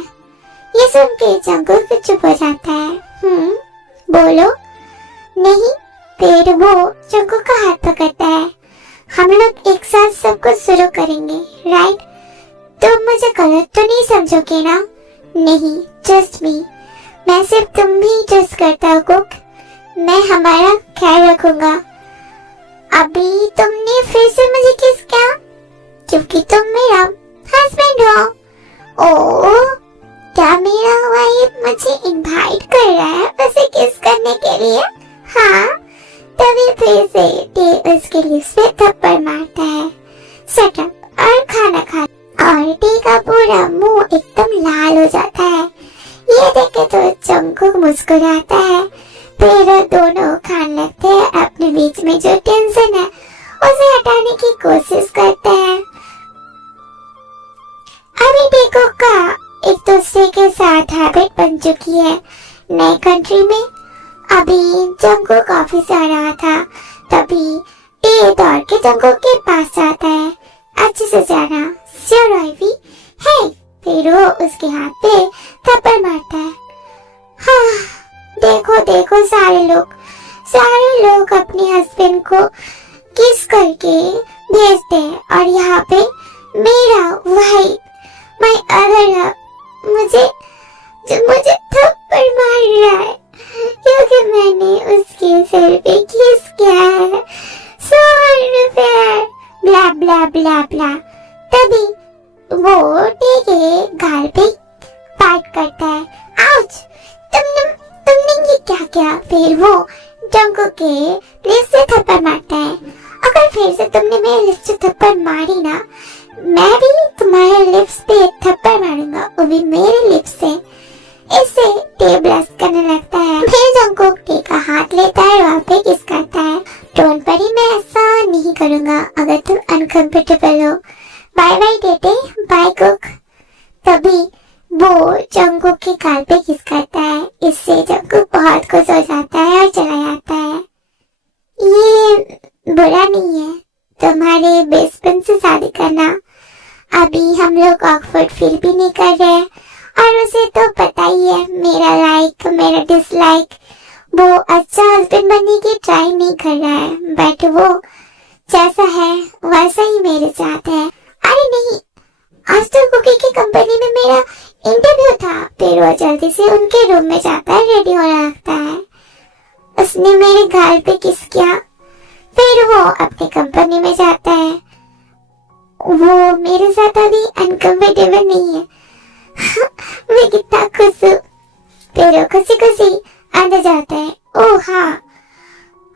ये सुन के जंगकुक चुप हो जाता है। बोलो। नहीं। फिर वो जंगकुक का हाथ पकड़ता है। हम लोग एक साथ सब कुछ शुरू करेंगे, राइट? तुम मुझे गलत तो नहीं समझोगे ना? नहीं, ट्रस्ट मी, मैं सिर्फ तुम ही ट्रस्ट करता हूँ कुक। मैं हमारा ख्याल रखूंगा। अभी तुमने फिर से मुझे किस किया क्योंकि तुम मेरा हस्बैंड हो। ओह, क्या मेरा वाइफ मुझे इनवाइट कर रहा है उसे किस करने के लिए? हाँ। तभी फिर से टे उसके लिप्स पे थप्पड़ मारता है। शट अप और खाना खा। और टे का पूरा मुंह एकदम लाल हो जाता है। ये देख के तो जंगकुक मुस्कुराता है। फिर दोनों खाने लगते हैं। अपने बीच में जो टेंशन है उसे हटाने की कोशिश करते हैं। अभी टेको का एक दूसरे के साथ हैबिट बन चुकी है। नई कंट्री में अभी जंगकुक ऑफिस आ रहा था, तभी टे दौड़ के जंगकुक के पास जाता है। अच्छे से जाना, श्योर आईवी है। फिर वो उसके हाथ पे थप्पड़ मारता है। हाँ, देखो देखो सारे लोग अपने हस्बैंड को किस करके भेजते हैं और यहाँ पे मेरा वाइफ, माय अदर, मुझे थप्पड़ मार रहा है क्योंकि मैंने उसके सिर पे किस किया है। सो अनफेयर, ब्ला ब्ला ब्ला ब्ला। तभी वो टे के गाल पे पाइट करता है। आउच, तुमने ये क्या किया? फिर वो जंगकुक के लिप्स से थप्पड़ मारता है। अगर फिर से तुमने मेरे लिप्स से थप्पड़ मारी ना, मैं भी तुम्हारे लिप्स पे थप्पड़ मारूंगा, वो भी मेरे लिप्स से। इससे टे ब्लश करने लगता है। फिर जंगकुक टे का हाथ लेता है और वहाँ पे किस करता है। डोंट वरी, मैं ऐसा नहीं करूंगा अगर तुम अनकंफर्टेबल हो। Bye bye Taetae, bye Kook. तभी वो जंगकुक के गाल पे किस करता है। इससे जंगकुक बहुत खुश हो जाता है और चला जाता है। ये बुरा नहीं है तुम्हारे बेस्ट फ्रेंड से शादी करना। अभी हम लोग ऑकवर्ड फील भी नहीं कर रहे और उसे तो पता ही है मेरा लाइक मेरा डिसलाइक। वो अच्छा हस्बैंड बनने की ट्राई नहीं कर रहा है, बट वो जैसा है वैसा ही मेरे साथ है। अरे नहीं, आज तो कुकी की कंपनी में मेरा इंटरव्यू था। फिर वो जल्दी से उनके रूम में जाता है, रेडी हो रखता है। उसने मेरे गाल पे किस किया। फिर वो अपनी कंपनी में जाता है। वो मेरे साथ अभी अनकंफर्टेबल नहीं है। मैं कितना खुश हूँ। फिर वो खुशी खुशी अंदर जाता है। ओह हाँ,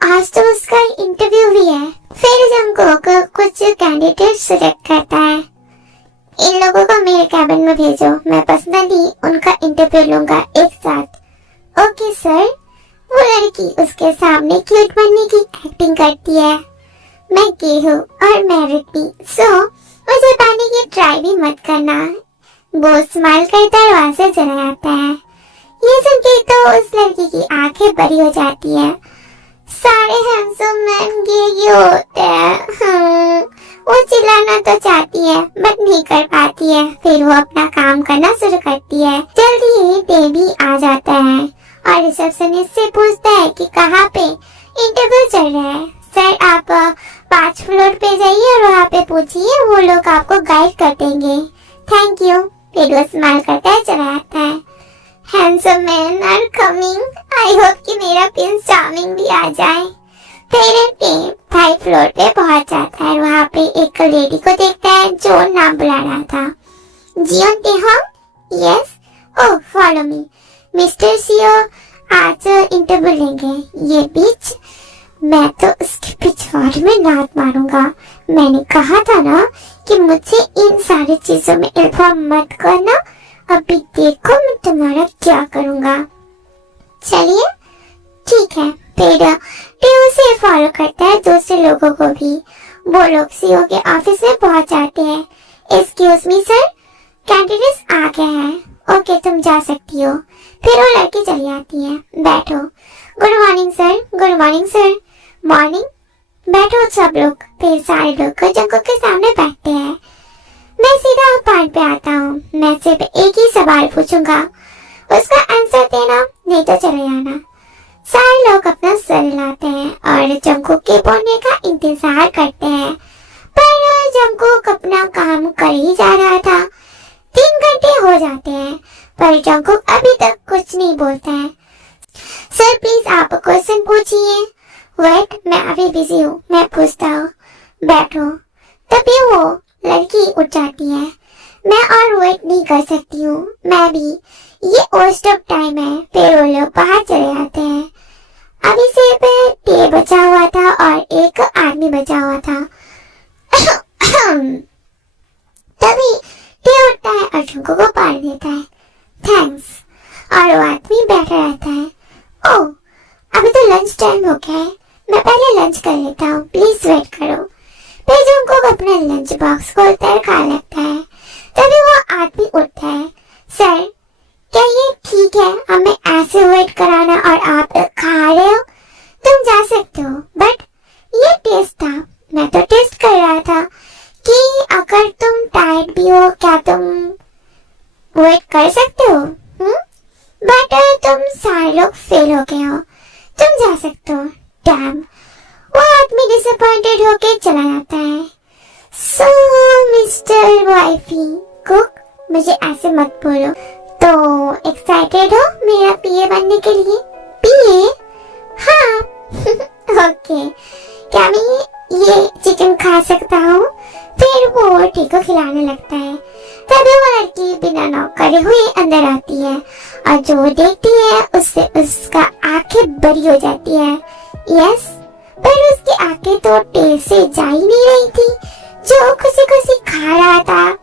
आज तो उसका इंटरव्यू भी है। फिर जंगकुक कुछ कैंडिडेट सिलेक्ट करता है। इन लोगों को मेरे कैबिन में भेजो, मैं पर्सनली उनका इंटरव्यू लूंगा एक साथ। Okay sir. वो लड़की उसके सामने क्यूट बनने की एक्टिंग करती है। मैं गे हूँ और मैरिड भी, सो मुझे पाने की ट्राई भी मत करना। वो स्माइल करता है, वहां से चला जाता है। ये सुन के तो उस लड़की की आंखें बड़ी हो जाती है। सारे हैंडसम मैन गे होते हैं। वो चिल्लाना तो चाहती है बट नहीं कर पाती है। फिर वो अपना काम करना शुरू करती है। जल्दी ही डे भी आ जाता है और रिसेप्शनिस्ट से पूछता है कि कहाँ पे इंटरव्यू चल रहा है। सर आप 5 फ्लोर पे जाइए और वहाँ पे पूछिए, वो लोग आपको गाइड कर देंगे। Thank you. फिर वो स्माइल करता है, चला जाता है। Handsome man are coming. I hope कि मेरा प्रिंस चार्मिंग भी आ जाए। फिर 5 फ्लोर पे पहुंच जाता है। वहाँ पे एक लेडी को देखता है जो नाम बुला रहा था। जियोन तेहोंग। यस। ओह फॉलो मी। मिस्टर सियो आज इंटरव्यू लेंगे। ये बीच मैं तो उसके पिछवाड़े में लात मारूंगा। मैंने कहा था ना कि मुझे इन सारी चीजों में इन्फॉर्म मत करना। अभी देखो मैं तुम्हारा क्या करूंगा। चलिए ठीक है। फिर टेओ से फॉलो करता है दूसरे लोगों को भी। वो लोग सीओ के ऑफिस में पहुंच जाते हैं। एक्सक्यूज मी सर, कैंडिडेट आ गया है। ओके तुम जा सकती हो। फिर वो लड़की चली आती है। बैठो। Good morning sir. Good morning sir. Morning. बैठो सब लोग। फिर सारे लोग जंगकुक के सामने बैठते हैं। मैं सीधा पॉइंट पे आता हूँ। मैं सिर्फ एक ही सवाल पूछूंगा, उसका आंसर देना, नहीं तो चले जाना। सारे लोग अपना सर हिलाते हैं और जंगकुक के बोलने का इंतजार करते हैं। पर जंगकुक अपना काम कर ही जा रहा था। 3 घंटे हो जाते हैं पर जंगकुक अभी तक कुछ नहीं बोलता है। सर प्लीज आप क्वेश्चन पूछिए। वेट, मैं अभी बिजी हूँ, मैं पूछता हूँ। बैठो। तभी वो लड़की उठ जाती है। मैं और वेट नहीं कर सकती हूँ, मैं भी। ये वेस्ट ऑफ टाइम है। फिर वो लोग बाहर चले जाते हैं। अभी सिर्फ टे बचा हुआ था और एक आदमी बचा हुआ था। तभी टे उठता है और जंगकुक को पार देता है। थैंक्स। और वो आदमी बैठा रहता है। ओह अभी तो लंच टाइम हो गया है, मैं पहले लंच कर लेता हूँ, प्लीज वेट करो। फिर जंगकुक अपना लंच बॉक्स खोलता है, खाने लगता है। तभी वो आदमी उठता है। सर क्या ये ठीक है हमें ऐसे वेट कराना और आप खा रहे हो? तुम जा सकते हो, बट ये टेस्ट था, मैं तो टेस्ट कर रहा था कि अगर तुम टायर्ड भी हो क्या तुम वेट कर सकते हो? बट तुम सारे लोग फेल हो गए हो, तुम जा सकते हो। डैम। वो आदमी डिसअपॉइंटेड होके चला जाता है। सो मिस्टर वाइफी कुक, मुझे ऐसे मत बोलो। तो एक्साइटेड हो मेरा पीए बनने के लिए? पीए? हाँ। ओके, क्या मैं ये चिकन खा सकता हूँ? फिर वो टी को खिलाने लगता है। तभी वो लड़की बिना नॉक करे हुए अंदर आती है और जो देखती है उससे उसका आंखें बड़ी हो जाती है। यस, पर उसकी आंखें तो टेस्ट से जा ही नहीं रही थी जो खुशी खुशी खा रहा था।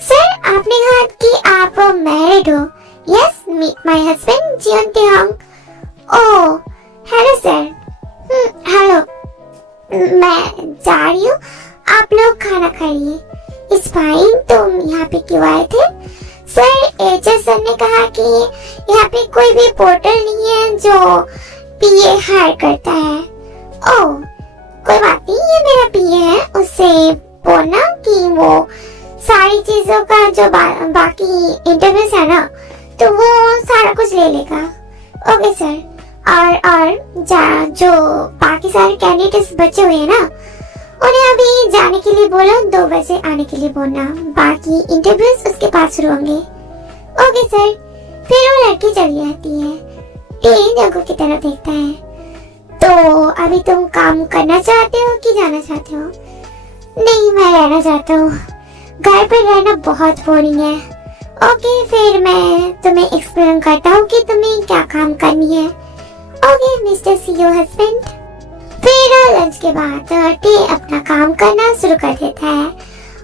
सर आपने कहा कि आप मैरिड हो। Yes, meet my husband Jeon Taehong. Oh hello sir. Hello, मैं जा रही हूँ, आप लोग खाना खाइए। It's fine. तुम यहाँ पे क्यों आए थे? सर एचएस सर ने कहा कि यहाँ पे कोई भी पोर्टल नहीं है जो पीए हायर करता है। ओह कोई बात नहीं, ये मेरा पीए है, उससे बोलना कि वो सारी चीजों का जो बाकी इंटरव्यूज है ना तो वो सारा कुछ ले लेगा। Okay sir. और जो बाकी सारे कैंडिडेट्स बचे हुए हैं ना उन्हें अभी जाने के लिए बोलो, 2 बजे आने के लिए बोलना, बाकी इंटरव्यूज उसके पास शुरू होंगे। Okay sir. फिर वो लड़की चली जाती है। टी जंकुक की तरफ देखता है। तो अभी तुम काम करना चाहते हो कि जाना चाहते हो? नहीं मैं रहना चाहता हूँ, घर पर रहना बहुत बोरिंग है। ओके फिर मैं तुम्हें एक्सप्लेन करता हूँ कि तुम्हें क्या काम करनी है। Okay mister CEO husband. फिर लंच के बाद टी अपना काम करना शुरू कर देता है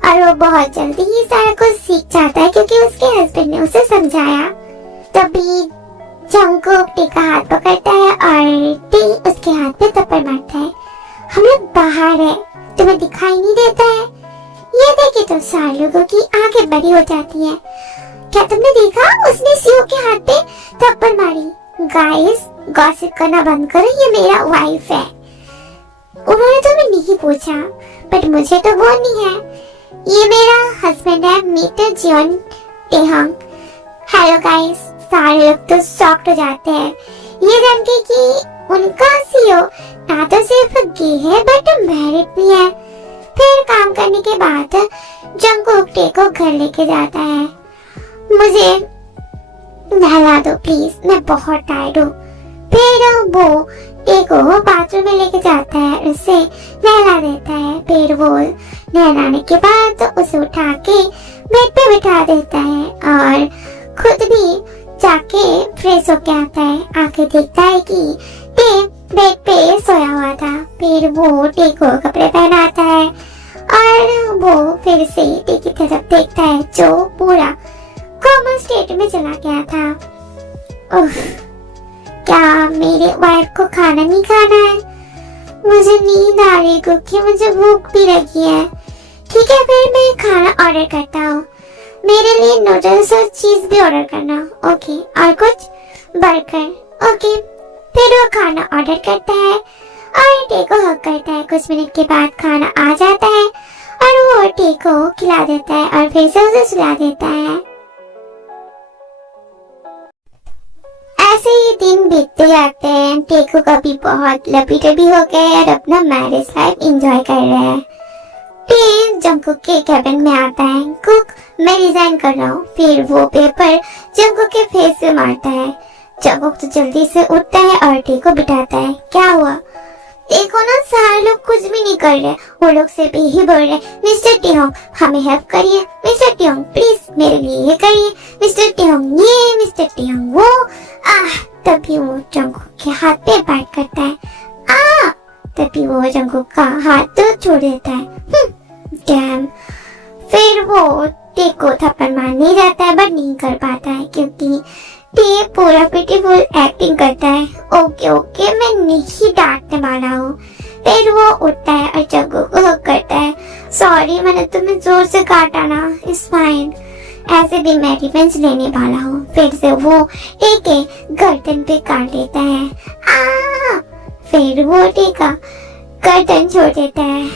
और वो बहुत जल्दी ही सारा कुछ सीख जाता है क्योंकि उसके हस्बैंड ने उसे समझाया। तभी जंकुक टी का हाथ पकड़ता है और टी उसके हाथ पे थप्पड़ मारता है। हम लोग बाहर है, तुम्हें दिखाई नहीं देता है? ये देखे तो 4 लोगों की आंखें बड़ी हो जाती है। क्या तुमने देखा उसने सीईओ के हाथ पे थप्पड़ मारी? गाइस गॉसिप करना बंद करो, ये मेरा वाइफ है। उन्होंने तो मैं नहीं पूछा बट मुझे तो बोलनी है। ये मेरा हस्बैंड है mister Jeon Taehong. Hello guys. सारे लोग तो शॉक्ड हो जाते हैं ये जान के कि उनका सीईओ ना तो सिर्फ गे है बट मैरिड भी है। फिर काम करने के बाद जंकुक टे को घर लेके जाता है। मुझे नहला दो प्लीज, मैं बहुत टायर्ड हूँ। फिर वो टे को बाथरूम में लेके जाता है, उसे नहला देता है। फिर वो नहलाने के बाद उसे उठा के बेड पे बिठा देता है और खुद भी जाके फ्रेश होके आता है। आके देखता है कि टे बेड पे सोया हुआ था। फिर वो टे को कपड़े पहनाता है और वो फिर से टे की तरफ देखता है जो पूरा कोमा स्टेट में चला गया था। उफ, क्या मेरे वाइफ को खाना नहीं खाना है? मुझे नींद आ रही क्योंकि मुझे भूख भी लगी है। ठीक है फिर मैं खाना ऑर्डर करता हूँ, मेरे लिए नूडल्स और चीज भी ऑर्डर करना। ओके और कुछ बर्गर। ओके फिर वो खाना ऑर्डर करता है और टे को हक करता है। कुछ मिनट के बाद खाना आ जाता है और वो टे को खिला देता है और फिर से उसे सुला देता है। ऐसे ही दिन बीतते जाते हैं। टे को कभी बहुत लपी टपी हो गए और अपना मैरिज लाइफ एंजॉय कर रहे हैं। टे जंकुक के कैबिन में आता है। कुक मैं रिजाइन कर रहा हूँ। फिर वो पेपर जंकुक के फेस पे मारता है। जंकुक तो जल्दी से उठता है और टे को बिठाता है। क्या हुआ? देखो ना सारे लोग कुछ भी नहीं कर रहे, वो लोग सिर्फ यही बोल रहे मिस्टर टेहोंग हमें हेल्प करिए, मिस्टर टेहोंग प्लीज मेरे लिए ये करिए, मिस्टर टेहोंग ये, मिस्टर टेहोंग वो। तभी वो जंकुक के हाथ पे बाइट करता है। तभी वो जंकुक का हाथ तो छोड़ देता है। डैम। फिर वो टे को थप्पड़ मारने जाता है बट नहीं कर पाता है क्योंकि टे पूरा पिटीफुल एक्टिंग करता है। ओके मैं नहीं डांटने वाला हूँ। फिर वो उठता है और जंकुक को हक करता है। सॉरी मैंने तुम्हें जोर से काटा ना, इट्स फाइन, ऐसे भी मैं रिवेंज लेने वाला हूँ। फिर से वो टे के गर्दन पे काट लेता है। फिर वो टे का गर्दन छोड़ देता है।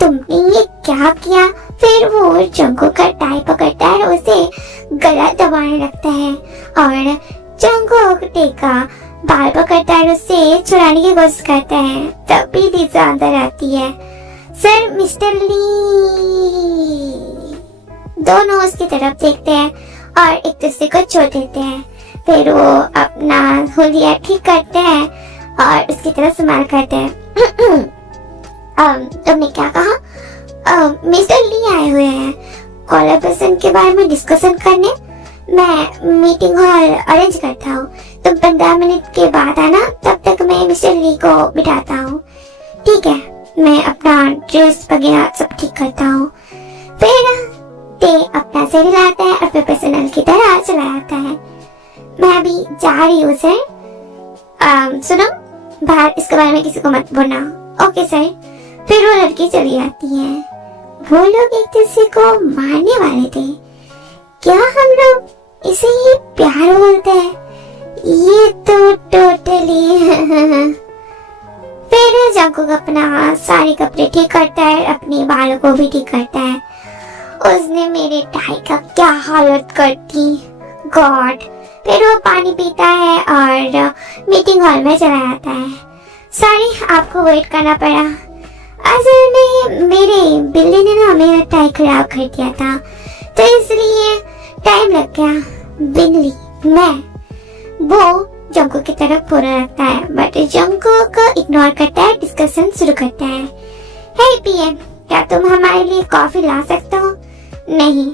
तुमने ये क्या किया? फिर वो जंकुक का टाई पकड़ता है और उसे गला दबाने लगता है और जंकुक टे का बाल पकड़ता है और उसे छुड़ाने की कोशिश करता है। तभी लिजा अंदर आती है। सर मिस्टर ली। दोनों उसकी तरफ देखते हैं और एक दूसरे को छोड़ देते हैं। फिर वो अपना हुलिया ठीक करते हैं और उसकी तरफ स्माइल करते हैं। तुमने क्या कहा? मिस्टर ली आए हुए हैं कोलैबोरेशन के बारे में डिस्कशन करने। मैं मीटिंग हॉल अरेंज करता हूँ, तुम 15 मिनट के बाद आना, तब तक मैं मिस्टर ली को बिठाता हूँ। ठीक है, मैं अपना ड्रेस वगैरह सब ठीक करता हूँ। फिर ते अपना सिर हिलाता है और प्रोफेशनल की तरह चला जाता है। मैं अभी जा रही हूँ सर। सुनो बाहर इसके बारे में किसी को मत बोलना। Okay sir. फिर वो लड़की चली जाती है। वो लोग एक दूसरे को मारने वाले थे। क्या हम लोग इसे ही प्यार बोलते हैं? ये तो टोटली फिर जंकुक अपना सारे कपड़े ठीक करता है, अपने बालों को भी ठीक करता है। उसने मेरे टाई का क्या हालत कर दी, गॉड। फिर वो पानी पीता है और मीटिंग हॉल में चला जाता है। सॉरी, आपको वेट करना पड़ा। असल में मेरे बिल्ली ने ना मेरा टाई खराब कर दिया था, तो इसलिए टाइम लग गया। बिल्ली मैं वो जंकुक की तरफ पूरा रखता है, बट जंकुक इग्नोर करता है, डिस्कशन शुरू करता है। हे पीएम, क्या तुम हमारे लिए कॉफी ला सकते हो? नहीं।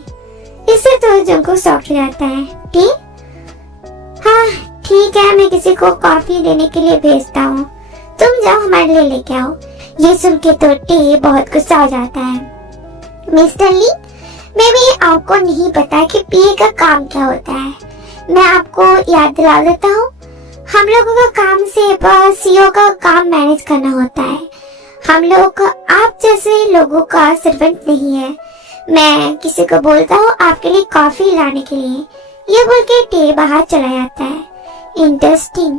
इससे तो जंकुक शॉक हो जाता है। टी? हाँ ठीक है, मैं किसी को कॉफी लेने के लिए भेजता हूँ, तुम जाओ हमारे लिए लेके आओ। ये सुन के तो टी बहुत गुस्सा हो जाता है। मिस्टर ली, मैं भी आपको नहीं पता कि पीए का काम क्या होता है। मैं आपको याद दिला देता हूँ, हम लोगों का काम सिर्फ सीईओ का काम मैनेज करना होता है। हम लोग आप जैसे लोगों का सर्वेंट नहीं है। मैं किसी को बोलता हूँ आपके लिए कॉफी लाने के लिए, ये बोल के टे बाहर चला जाता है। इंटरेस्टिंग,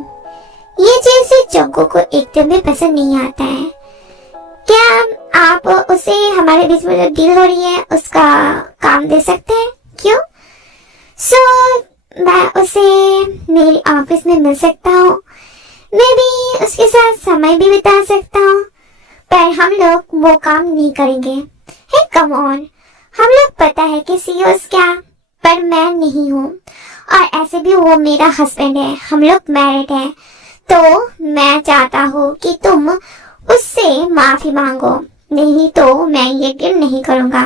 ये चीज जंकुक को एकदम भी पसंद नहीं आता है। क्या आप उसे हमारे बीच में जो डील हो रही है उसका काम दे सकते हैं? क्यों? मैं उसे मेरी ऑफिस में मिल सकता हूँ, मैं भी उसके साथ समय भी बिता सकता हूँ, पर हम लोग वो काम नहीं करेंगे। हे कम ऑन, हम लोग पता है कि सीईओस क्या, पर मैं नहीं हूँ, और ऐसे भी वो मेरा हस्बैंड है, हम लोग मैरिड हैं, तो मैं चाहता हूँ कि तुम उससे माफी मांगो, नहीं तो मैं ये डील नहीं करूँगा।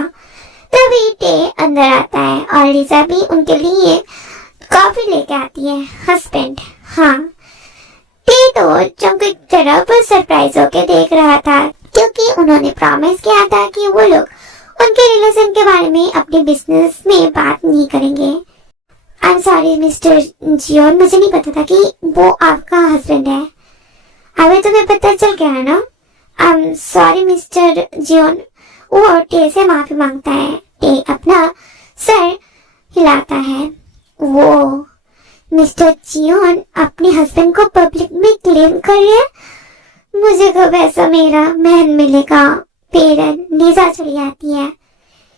तभी टे अंदर आता है और लिसा भी उनके लिए कॉफी लेके आती है। हस्बैंड? हाँ। टे तो जंकुक की तरफ सरप्राइज होके देख रहा था, क्योंकि उन्होंने प्रॉमिस किया था कि वो लोग उनके रिलेशन के बारे में अपने बिजनेस में बात नहीं करेंगे। I am sorry mister Jeon, मुझे नहीं पता था कि वो आपका हस्बैंड है। अभी तुम्हें पता चल गया है ना? I am sorry mister Jeon. वो टे से माफी मांगता है। टे अपना सर हिलाता है। वो मिस्टर जियोन अपने हस्बैंड को पब्लिक में क्लेम कर रहे हैं। मुझे कब ऐसा मेरा मैन मिलेगा? पेरन नीजा चली आती है।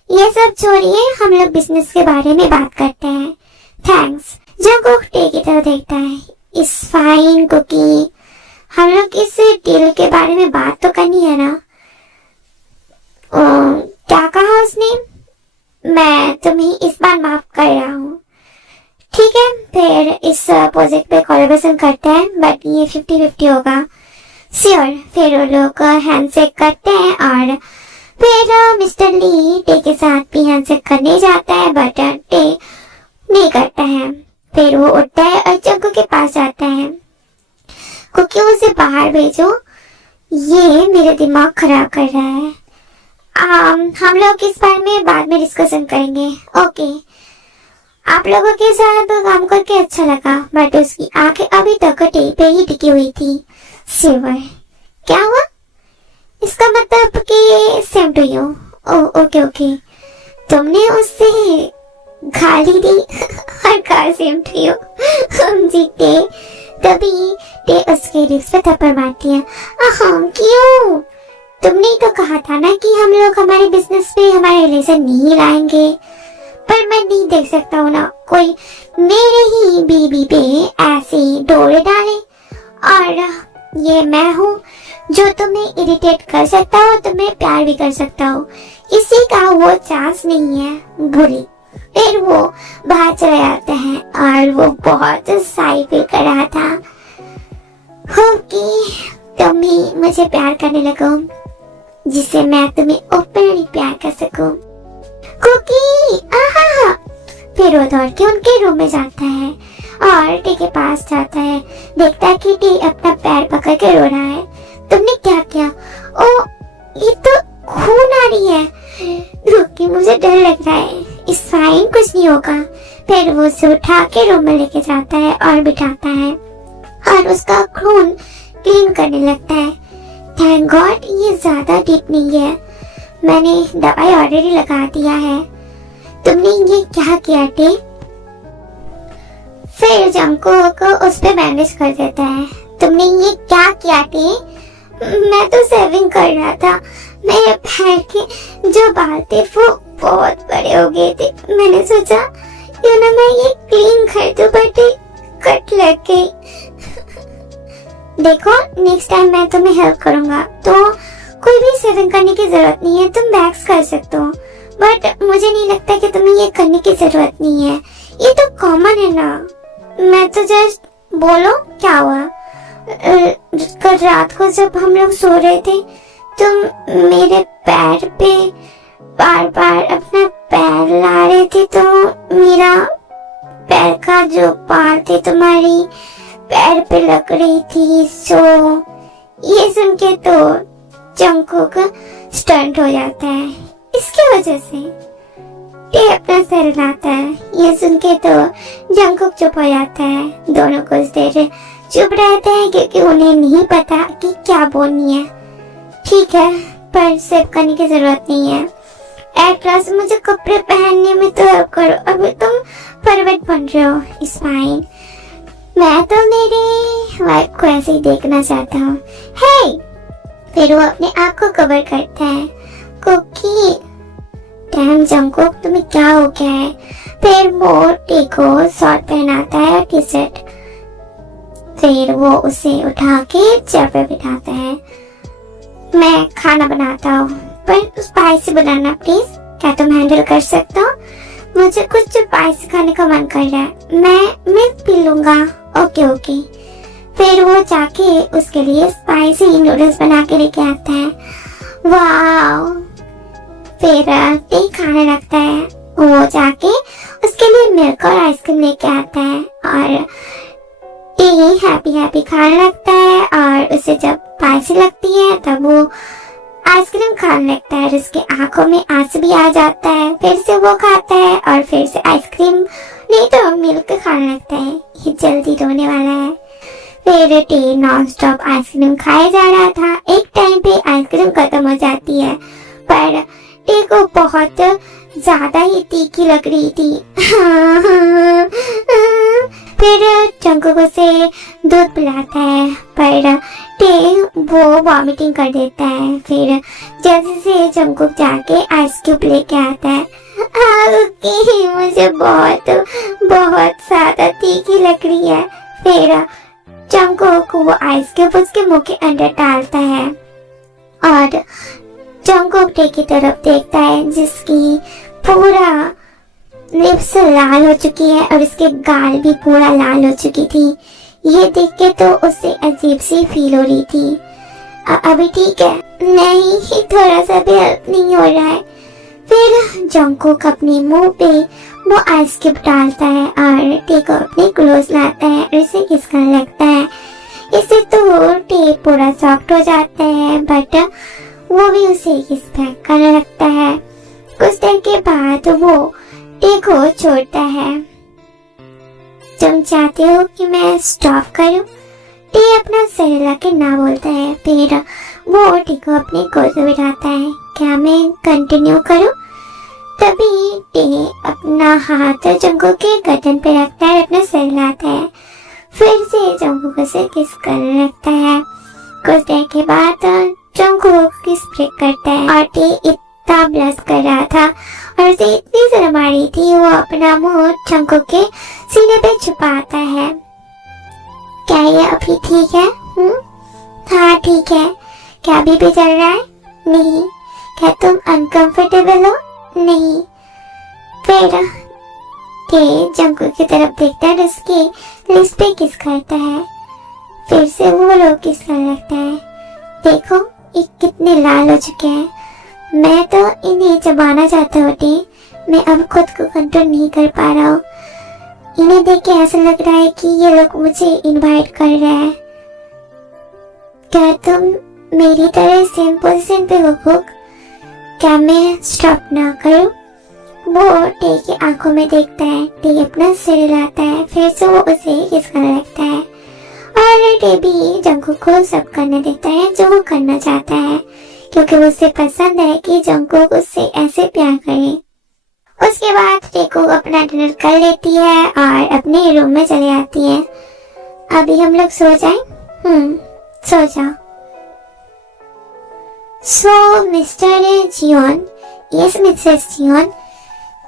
ये सब छोड़िए, हम लोग बिजनेस के बारे में बात करते हैं। थैंक्स। जंकुक टे की तरफ देखता है। इस फाइन कुकी, हम लोग इस डील के बारे में बात तो करनी है ना? क्या कहा उसने? मैं तुम्हें इस बार माफ कर रहा हूँ। ठीक है, फिर इस प्रोजेक्ट पे कोलैबोरेशन करते हैं, बट ये 50-50 होगा। श्योर। फिर वो लोग हैंडशेक करते हैं और फिर मिस्टर ली टे के साथ भी हैंडशेक करने जाता है, बट टे नहीं करता है। फिर वो उठता है और जंकुक के पास जाता है। कुकी, उसे बाहर भेजो, ये मेरा दिमाग खराब कर रहा है। हम लोग इस बारे में बाद में डिस्कशन करेंगे। ओके। आप लोगों के साथ काम करके अच्छा लगा, बट उसकी आंखें अभी तक टे पे ही टिकी हुई थी। सिल्वर, क्या हुआ? इसका मतलब कि same to you. Okay okay, तुमने उससे गाली दी और कहा सेम टू यू। हम जीते। तभी टे उसके लिप्स पे थप्पड़ मारती है। क्यों? तुमने तो कहा था ना कि हम लोग हमारे बिजनेस पे हमारे रिलेशन नहीं लाएंगे, पर मैं नहीं देख सकता हूँ ना कोई मेरे ही बीबी पे ऐसे डोरे डाले। और ये मैं हूँ जो तुम्हें इरिटेट कर सकता हो, तुम्हें प्यार भी कर सकता हो, किसी का वो चांस नहीं है। बुरी। फिर वो बाहर चले जाते हैं और वो बहुत साई फील कर रहा था। कि तुम भी मुझे प्यार करने लगो, जिससे मैं तुम्हें ओपनली प्यार कर सकूं। कुकी, आहा। फिर वो दौड़ के उनके रूम में जाता है और टी के पास जाता है। देखता है कि टी अपना पैर पकड़ के रो रहा है। तुमने क्या किया? ओ, ये तो खून आ रही है। रुकी, मुझे डर लग रहा है। इस फाइन कुछ नहीं होगा। फिर वो उसे उठा के रूम में लेके जाता है और बिठाता है और उसका खून क्लीन करने लगता है। थैंक गॉड ये ज्यादा डीप नहीं है, मैंने दवाई ऑलरेडी लगा दिया है। तुमने ये क्या किया टे? फिर जंगकुक उस पे बैंडेज कर देता है। तुमने ये क्या किया टे? मैं तो सेविंग कर रहा था। मेरे पैर के जो बाल थे वो बहुत बड़े हो गए थे। मैंने सोचा क्यों ना मैं ये क्लीन कर दूं, बट कट लग गई। देखो नेक्स्ट टाइम मैं तुम्हें हेल्प करूंगा, तो कोई भी सेविंग करने की जरूरत नहीं है। तुम वैक्स कर सकते हो, बट मुझे नहीं लगता कि तुम्हें ये करने की जरूरत नहीं है। ये तो कॉमन है ना। मैं तो जस्ट बोलो क्या हुआ। कल रात को जब हम लोग सो रहे थे, तुम मेरे पैर पे बार बार अपना पैर ला रहे थे, तो मेरा पैर का जो बाल थे तुम्हारी पैर पे लग रही थी। सो ये सुन के तो जंगकुक स्टंट हो जाता है। इसकी वजह से टे अपना सर हिलाता है। ये सुन के तो जंगकुक चुप हो जाता है। दोनों कुछ देर चुप रहते हैं क्योंकि उन्हें नहीं पता कि क्या बोलनी है। ठीक है, पर सेव करने की जरूरत नहीं है। एट लास्ट मुझे कपड़े पहनने में तो हेल्प करो। अभी तुम परवट बन रहे हो। It's fine. मैं तो मेरी वाइफ को ऐसे ही देखना चाहता हूँ। हे! फिर वो अपने आप को कवर करता है। कुकी, डैम जंगकुक, तुम्हें क्या हो गया है? फिर वो टी को शॉर्ट पहनाता है, टी शर्ट। फिर वो उसे उठा के चेयर पे बिठाता है। मैं खाना बनाता हूँ, पर स्पाइसी बनाना प्लीज। क्या तुम हैंडल कर सकते हो? मुझे कुछ स्पाइसी खाने का मन कर रहा है। मैं मिल्क पी लूंगा। Okay okay. फिर वो जाके उसके लिए स्पाइसी नूडल्स बना के लेके आता है। वाह! फिर टी खाने लगता है। वो जाके उसके लिए मिल्क और आइसक्रीम लेके आता है और टी हैप्पी हैप्पी खाने लगता है। और उसे जब स्पाइसी लगती है तब वो आइसक्रीम खाने लगता है और उसके आंखों में आंसू भी आ जाता है। फिर से वो खाता है और फिर से आइसक्रीम नहीं तो मिल्क खाने लगता है। ये जल्दी रोने वाला है। फिर टी नॉन स्टॉप आइसक्रीम खाया जा रहा था। एक टाइम पे आइसक्रीम खत्म हो जाती है, पर टी को बहुत ज्यादा ही तीखी लग रही थी। फिर जंगकुक उसे दूध पिलाता है, पर टी वो वॉमिटिंग कर देता है। फिर जल्दी से जंगकुक जाके आइस क्यूब लेके आता है। मुझे बहुत बहुत ज्यादा तीखी लग रही है। फिर जंगकुक वो आइस क्यूब उसके मुंह के अंदर डालता है और जंगकुक टी की तरफ देखता है जिसकी पूरा लिप्स लाल हो चुकी है और उसके गाल भी पूरा लाल हो चुकी थी। ये देख के तो उसे अजीब सी फील हो रही थी। अभी ठीक है? नहीं, थोड़ा सा भी हेल्प नहीं हो रहा है। फिर जंगकुक अपने मुंह पे वो आइस क्यूब डालता है और टी को अपने क्लोज लाता है और उसे किस करने लगता है। इससे तो टी पूरा सॉफ्ट हो जाता है, बट वो भी उसे किस करने लगता है। कुछ देर के बाद वो टी को छोड़ता है। तुम चाहते हो कि मैं स्टॉप करूं? टी अपना सर हिला के ना बोलता है। फिर वो टी को अपने गोद में बिठाता है। क्या मैं कंटिन्यू करूं? तभी टी अपना हाथ जंगकुक के गर्दन पे रखता है, अपना सर हिलाता है। फिर से जंगकुक से किस करने लगता है। कुछ देर के बाद जंगकुक किस ब्रेक करता है और टी इतना ब्लश कर रहा था और उसे इतनी शर्म आ रही थी, वो अपना मुंह जंगकुक के सीने पे छुपाता है। क्या ये अभी ठीक है? हाँ ठीक है। क्या अभी भी चल रहा है? नहीं। क्या तुम अनकंफर्टेबल हो? नहीं। फिर जंगकुक की तरफ देखता है और उसके लिप्स पे किस करता है। फिर से वो लोग किस करने लगता है। देखो ये कितने लाल हो चुके हैं। मैं तो इन्हें चबाना चाहता हूँ। मैं अब खुद को कंट्रोल नहीं कर पा रहा हूँ। इन्हें देख के ऐसा लग रहा है कि ये लोग मुझे इनवाइट कर रहे हैं। क्या तुम मेरी तरह सेम पोजीशन पे हो कुक? क्या मैं स्टॉप ना करूं? वो टी की आंखों में देखता है। टी अपना सिर हिलाता है। फिर से वो उसे किस करने लगता है और टी भी जंगकुक को सब करने देता है जो वो करना चाहता है, क्योंकि उसे पसंद है कि जंगकुक उससे ऐसे प्यार करे। उसके बाद टेको अपना डिनर कर लेती है और अपने रूम में चले आती है। अभी हम लोग सो जाएं? सो जाओ। So mister Jeon, yes Mrs Jeon,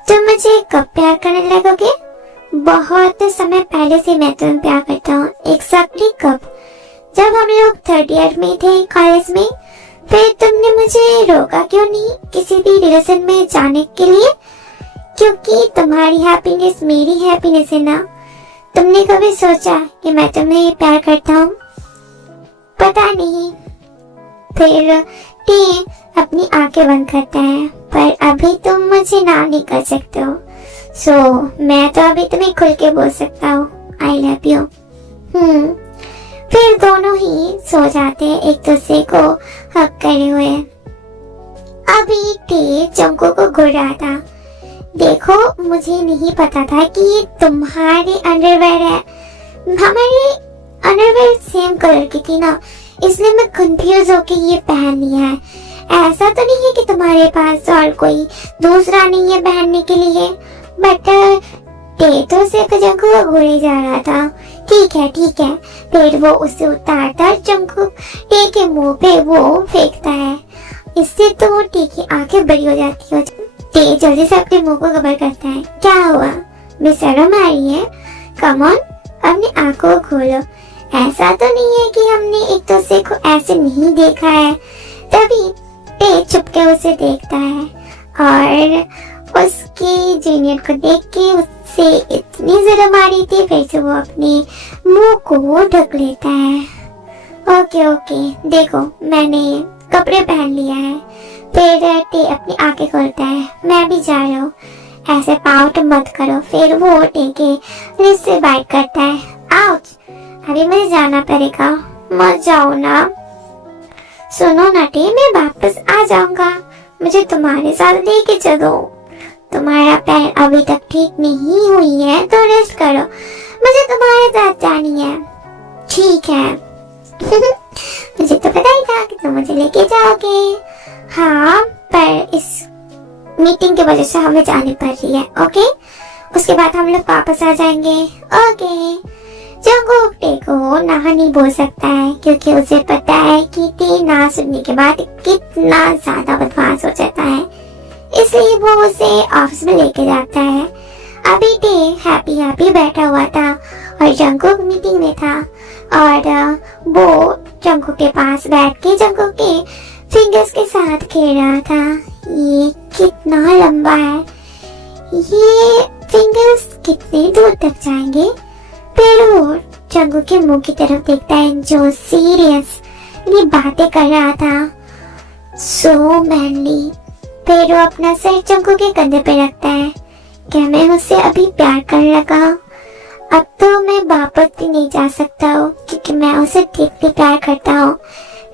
तुम मुझे कब प्यार करने लगोगे? बहुत समय पहले से मैं तुम्हें प्यार करता हूँ। एग्जैक्टली कब? जब हम लोग 3rd ईयर में थे कॉलेज में। फिर तुमने मुझे रोका क्यों नहीं किसी भी रिलेशन में जाने के लिए? क्योंकि तुम्हारी हैप्पीनेस मेरी हैप्पीनेस है ना। तुमने कभी सोचा कि मैं तुम्हें प्यार करता हूँ? पता नहीं। फिर टी अपनी आंखें बंद करता है, पर अभी तुम मुझे ना नहीं कर सकते हो। सो मैं तो अभी तुम्हें खुल के बोल सकता हूँ आई लव यू। फिर दोनों ही सो जाते हैं एक दूसरे को हक करे हुए। अभी टी जंको को घूर रहा था। देखो, मुझे नहीं पता था कि ये तुम्हारे अंडरवेयर है। हमारे अंडरवेयर सेम कलर की थी ना, इसलिए मैं कंफ्यूज होके ये पहन लिया है। ऐसा तो नहीं है कि तुम्हारे पास और कोई दूसरा नहीं है पहनने के लिए। बट टे तो सिर्फ जंको को घूरे जा रहा था। ठीक है। फिर वो उसे उतारता जंको टे के मुंह पे वो फेंकता है। इससे तो टे की आंखें बड़ी हो जाती है। टे जल्दी से अपने मुंह को कवर करता है। क्या हुआ? बेशर्म आ रही है? कम ऑन, अपनी आंखों को खोलो। ऐसा तो नहीं है कि हमने एक दूसरे को ऐसे नहीं देखा है। तभी टे चुपके उसे देखता है और उसके जूनियर को देख के उससे इतनी जरम आ रही थी, फिर से वो अपने मुंह को ढक लेता है। ओके, देखो मैंने कपड़े पहन लिया है। फिर टे अपनी आंखें खोलता है। मैं भी जा रहा हूँ, ऐसे पाउट मत करो। फिर वो टे के लिप्स से बाइट करता है। आउच, अभी मुझे जाना पड़ेगा। मत जाओ ना। सुनो ना टे, मैं वापस आ जाऊंगा। मुझे तुम्हारे साथ लेके चलो। तुम्हारा पैर अभी तक ठीक नहीं हुई है तो रेस्ट करो। मुझे तुम्हारे साथ जानी है। ठीक है। मुझे तो पता ही था कि तुम मुझे लेके जाओगे। हाँ, पर इस मीटिंग की वजह से हमें जानी पड़ रही है। ओके, उसके बाद हम लोग वापस आ जाएंगे। ओके। जंगकुक टे को ना नहीं बोल सकता है, क्योंकि उसे पता है कि टे ना सुनने के बाद कितना ज्यादा बदमाश हो जाता है। इसलिए वो उसे ऑफिस में लेके जाता है। अभी टे हैप्पी बैठा हुआ था और जंगकुक मीटिंग में था और वो जंगकुक के पास बैठ के जंगकुक के फिंगर्स के साथ खेल रहा था। ये कितना लंबा है, ये फिंगर्स कितने दूर तक जाएंगे? फिर वो जंगकुक के मुंह की तरफ देखता है जो सीरियस ये बातें कर रहा था। सो मैनली। फिर वो अपना सर जंगकुक के कंधे पे रखता है। क्या मैं उससे अभी प्यार करने लगा? अब तो मैं वापस भी नहीं जा सकता हूँ, क्योंकि मैं उसे डीपली प्यार करता हूँ।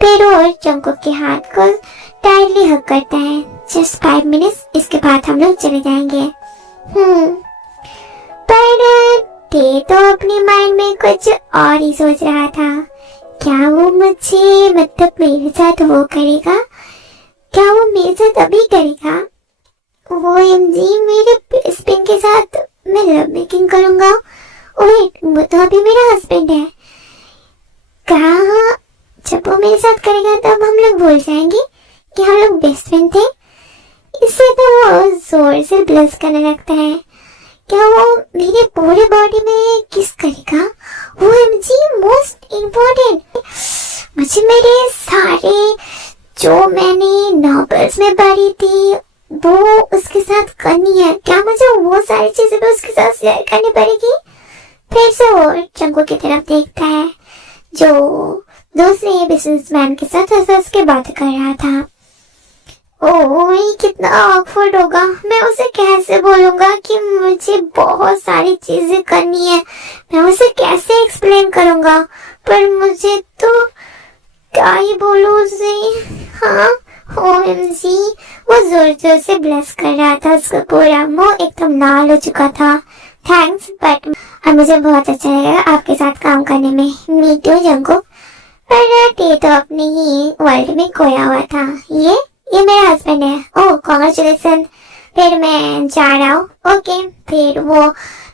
फिर वो जंगकुक के हाथ को टाइटली हग करता है। जस्ट 5 मिनट्स, इसके बाद हम लोग चले जाएंगे। पर टे तो अपने माइंड में कुछ और ही सोच रहा था। क्या वो मुझे मतलब मेरे साथ वो करेगा? क्या वो मेरे साथ अभी करेगा? OMG, मेरे स्पिन के साथ मैं लव मेकिंग करूंगा। वेट, वो तो अभी मेरा हस्बैंड है। कहा जब वो मेरे साथ करेगा तब हम लोग भूल जाएंगे कि हम लोग बेस्ट फ्रेंड थे। इससे तो वो जोर से ब्लश करने लगता है। क्या वो मेरे पूरे बॉडी में किस करेगा? OMG, मोस्ट इम्पोर्टेंट, मुझे मेरे सारे जो मैंने नॉवेल्स में पढ़ी थी वो उसके साथ करनी है। क्या मुझे वो सारी चीजें भी उसके साथ शेयर करनी पड़ेगी? फिर से वो जंगकुक की तरफ देखता है जो दूसरे बिजनेसमैन के साथ हंस के बात कर रहा था। ओह, ये कितना ऑकवर्ड होगा। मैं उसे कैसे बोलूंगा कि मुझे बहुत सारी चीजें करनी है? मैं उसे कैसे एक्सप्लेन करूंगा? पर मुझे तो क्या ही बोलूं उसे। हाँ, OMG, वो जोर जोर से ब्लश कर रहा था। उसका पूरा मुंह एकदम लाल हो चुका था। थैंक्स, बट अब मुझे बहुत अच्छा लगा आपके साथ काम करने में। Me too Jungkook. पर टे तो अपने ही वर्ल्ड में खोया हुआ था। ये मेरा हस्बैंड है। ओह, कांग्रेचुलेशन। फिर मैं जा रहा हूँ। ओके, फिर वो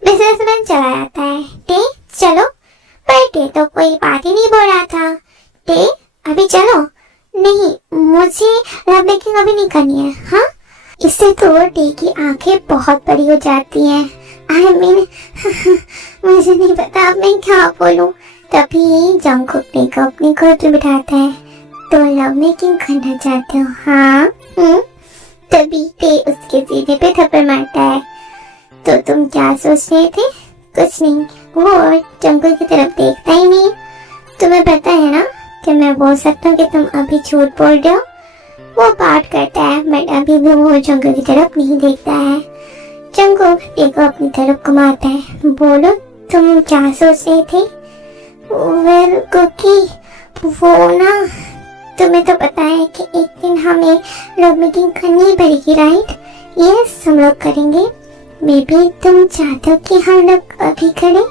बिजनेसमैन चला जाता है। टे चलो, पर टे तो कोई बात ही नहीं बोल रहा था। टे अभी चलो। नहीं, मुझे लव मेकिंग अभी नहीं करनी है। हाँ, इससे तो टे की आंखें बहुत बड़ी हो जाती हैं। आई मीन मुझे नहीं पता अब मैं क्या बोलूं। तभी जंगकुक टे को अपनी गोद में बिठाता है। तो लव मेकिंग करना चाहते हो? हाँ। तभी टे उसके सीने पे थप्पड़ मारता है। तो तुम क्या सोच रहे थे? कुछ नहीं। वो जंगकुक की तरफ देखता ही नहीं। तुम्हें पता है ना कि मैं बोल सकता हूँ कि तुम अभी झूठ बोल रहे हो। वो बात करता है बट अभी भी वो जंगकुक की तरफ नहीं देखता है। जंगकुक टे को अपनी तरफ घुमाता है। बोलो, तुम क्या सोच रहे थे? वेल कुकी, वो ना, तुम्हें तो पता है कि एक दिन हमें लव मेकिंग करनी ही पड़ेगी, राइट? यस, हम लोग करेंगे। मे बी तुम चाहते हो कि हम लोग अभी करें?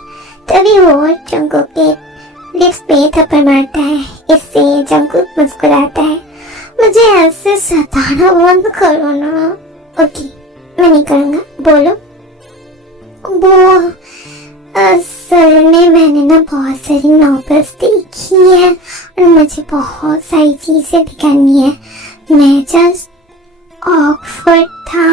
तभी वो जंगकुक के लिप्स पे थप्पड़ मारता है। इससे जंगकुक मुस्कुराता है। मुझे ऐसे सताना बंद करो ना। ओके, मैं नहीं करूँगा। बोलो। वो असल में मैंने ना बहुत सारी नॉवेल्स देखी है और मुझे बहुत सारी चीजें भी करनी है। मैं जस्ट ऑकवर्ड था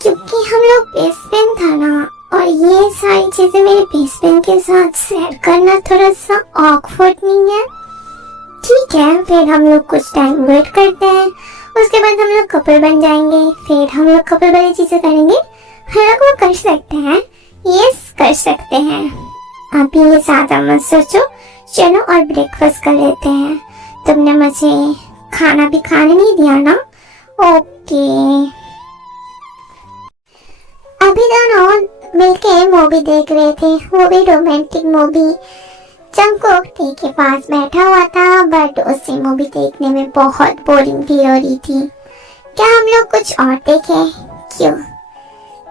क्योंकि हम लोग बेस्ट फ्रेंड था ना, और ये सारी चीजें मेरे बेस्ट फ्रेंड के साथ शेयर करना थोड़ा सा ऑकवर्ड नहीं है? ठीक है, फिर हम लोग कुछ टाइम वेट करते हैं। उसके बाद हम लोग कपल बन जाएंगे। फिर हम लोग कपल वाली चीजें करेंगे। हम लोग वो कर सकते हैं। यस, कर सकते हैं। अभी ये ज्यादा मत सोचो। चलो और ब्रेकफास्ट कर लेते हैं। तुमने मुझे खाना भी खाने नहीं दिया ना? ओके। अभी दोनों मिलके मूवी देख रहे थे, वो भी रोमांटिक मूवी। जंगकुक टे के पास बैठा हुआ था बट उसे मूवी देखने में बहुत बोरिंग फील हो रही थी। क्या हम लोग कुछ और देखें? क्यों,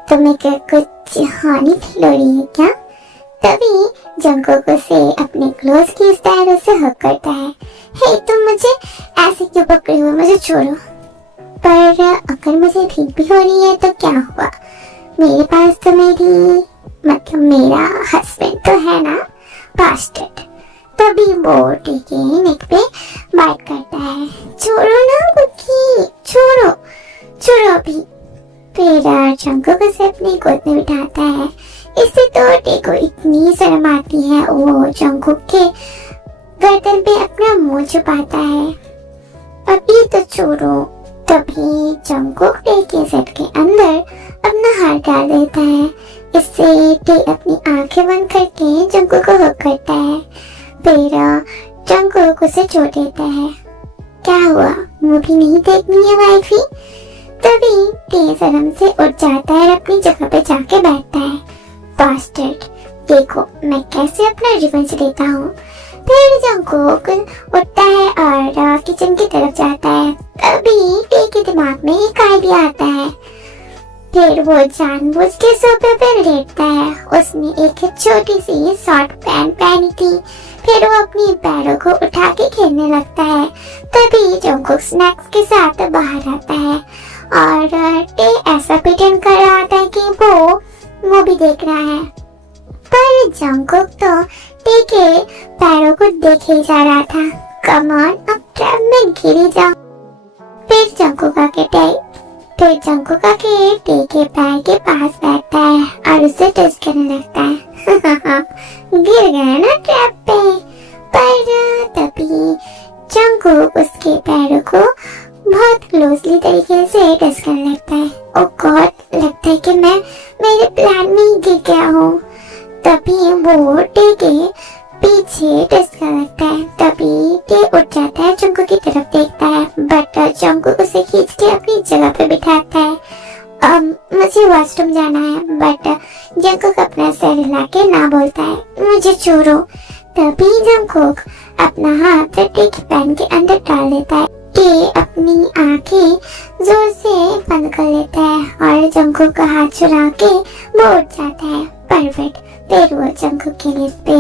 तुम्हें क्या कुछ हानि फील हो रही है क्या? तभी जंगकुक उसे अपने क्लोज की स्टाइल से हक करता है। हे, तुम मुझे ऐसे क्यों पकड़े हुए? मुझे छोड़ो। पर अगर मुझे भीख भी हो रही है तो क्या हुआ? मेरे पास तो मेरा हस्बैंड तो है ना, बास्टर्ड। तभी वो टे के नेक पे बाइट करता है। छोड़ो ना कुकी, छोड़ो अभी। फिर जंगकुक उसे अपनी गोद में बिठाता है। इससे तो टे को इतनी शर्म आती है, वो जंगकुक के गर्दन पे अपना मुंह छुपाता है। अभी तो छोड़ो। तभी जंगकुक टे के सेट के अंदर अपना हाथ डाल देता है। इससे टे अपनी आंखें बंद करके जंगकुक को हक करता है। फिर जंगकुक उसे छोड़ देता है। क्या हुआ, मूवी नहीं देखनी है वाइफी? तभी टे शर्म से उठ जाता है और अपनी जगह पे जाके बैठता है। बास्टर्ड, देखो मैं कैसे अपना रिवेंज लेता हूँ। फिर जंगकुक उठता है और किचन की तरफ जाता है। तभी टे के दिमाग में एक आइडिया आता है। फिर वो जानबूझ के सोफे पर लेटता है। उसने एक छोटी सी शॉर्ट पैंट पहनी थी। फिर वो अपनी पैरों को उठा के खेलने लगता है। तभी जंगकुक स्नैक्स के साथ बाहर आता है और टे ऐसा प्रिटेंड कर रहा था कि वो मूवी देख रहा है, पर जंगकुक तो टे के पैरों को देखे जा रहा था। कम ऑन, अब ट्रैप में गिर जाओ। फिर जंगकुक आके टे के पैर के पास बैठता है और उसे टच करने लगता है। गिर गया ना ट्रैप पे। पर तभी जंगकुक उसके पैरों को बहुत क्लोजली तरीके से टच करने लगता है। ओह गॉड, लगता है कि मैं मेरे प्लान में ही गिर गया हूँ। तभी वो टे के पीछे टच करने लगता है। तभी टे उठ जाता है, जंगकुक की तरफ देखता है बट जंगकुक उसे खींच के अपनी जगह पे बिठाता है। मुझे वॉशरूम जाना है, बट जंगकुक अपना सर हिला के ना बोलता है, मुझे छोड़ो। तभी जंगकुक अपना हाथ टे की पैंट के अंदर डाल देता है। टे अपनी आंखें जोर से बंद कर लेता है और जंगकुक का हाथ चुरा के वो उठ जाता है। परफेक्ट। फिर वो जंगकुक के लिप पे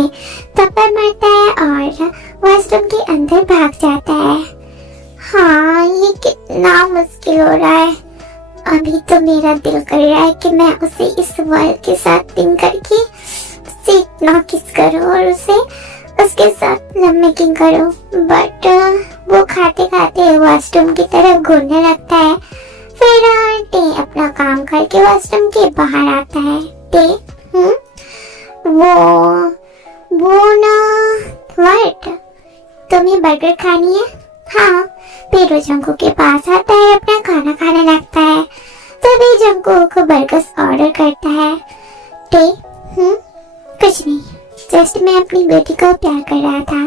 थप्पड़ मारता है और वॉशरूम के अंदर भाग जाता है। हाँ, ये कितना मुश्किल हो रहा है। अभी तो मेरा दिल कर रहा है कि मैं उसे इस वर्ल्ड के साथ पिन करके उसे इतना किस करूं और उसे उसके साथ लव मेकिंग करूं, बट वो खाते खाते वॉशरूम की तरफ घूरने लगता है। फिर टे अपना काम करके वॉशरूम के बाहर आता है। टे वो ना व्हाट, तुम्हें बर्गर खानी है? हाँ। फिर वो जंकू के पास आता है, अपना खाना खाने लगता है। तभी जंकू को बर्गर ऑर्डर करता है। टे कुछ नहीं, जस्ट मैं अपनी बेटी को प्यार कर रहा था।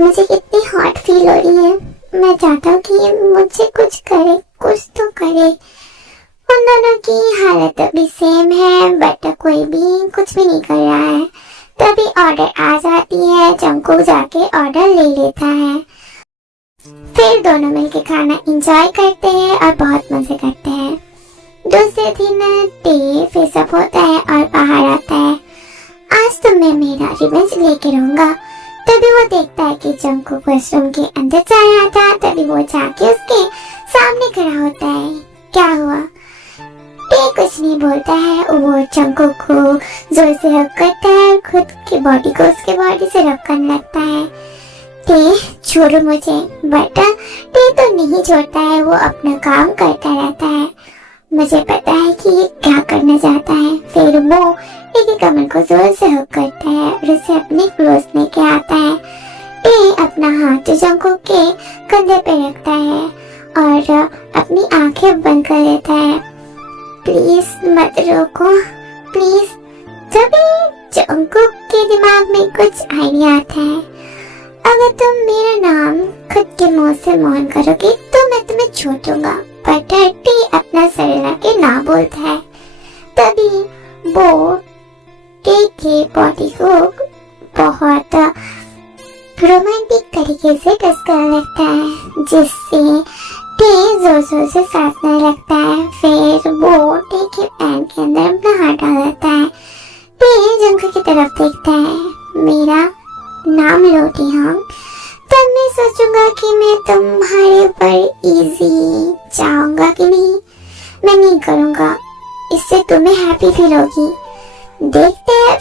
मुझे कितनी हॉट फील हो रही है, मैं चाहता हूँ कि मुझसे कुछ करे, कुछ तो करे। उन दोनों की हालत अभी सेम है, बट कोई भी कुछ भी नहीं कर रहा है। तभी ऑर्डर आ जाती है, जंकू जाके ऑर्डर ले लेता है। फिर दोनों मिलके खाना एंजॉय करते हैं और बहुत मजे करते हैं। दूसरे दिन टे फेसअप होता है और बाहर आता है। आज तो मैं मेरा रिवेंज लेके रहूंगा। तभी वो देखता है कि जंकू वॉशरूम के अंदर जा रहा था। तभी वो जाके उसके सामने खड़ा होता है। क्या हुआ? टे कुछ नहीं बोलता है। वो जंकू को जोर से हग करता है, खुद की बॉडी को उसके बॉडी से रब करने लगता है। टे छोड़ो मुझे, बट टे तो नहीं छोड़ता है, वो अपना काम करता रहता है। मुझे पता है कि ये क्या करना चाहता है। फिर वो टे कमर को जोर से हग करता है और उसे अपने क्लोज लेके आता है। टे अपना हाथ जंकू के कंधे पे रखता है और अपनी आंखें बंद कर देता है। प्लीज मत रोको, प्लीज। तभी जंकू के दिमाग में कुछ आइडिया आता है। अगर तुम मेरा नाम खुद के मुंह से मौन करोगे तो मैं तुम्हें छोड़ दूंगा। बट टे अपना सर हिला के ना बोलता है। तभी वो टे के बॉडी को बहुत रोमांटिक तरीके से टच करने लगता है, जिससे टे जोर जोर से सांसने लगता है। फिर वो टे के पैन के अंदर अपना हाथ डाल देता है। टे जंकू की तरफ देखता है। मेरा नाम लो टिहांग, तब मैं सोचूंगा कि मैं तुम्हारे ऊपर इजी जाऊंगा कि नहीं। मैं नहीं करूंगा, इससे तुम्हें हैप्पी फील होगी। देखते हैं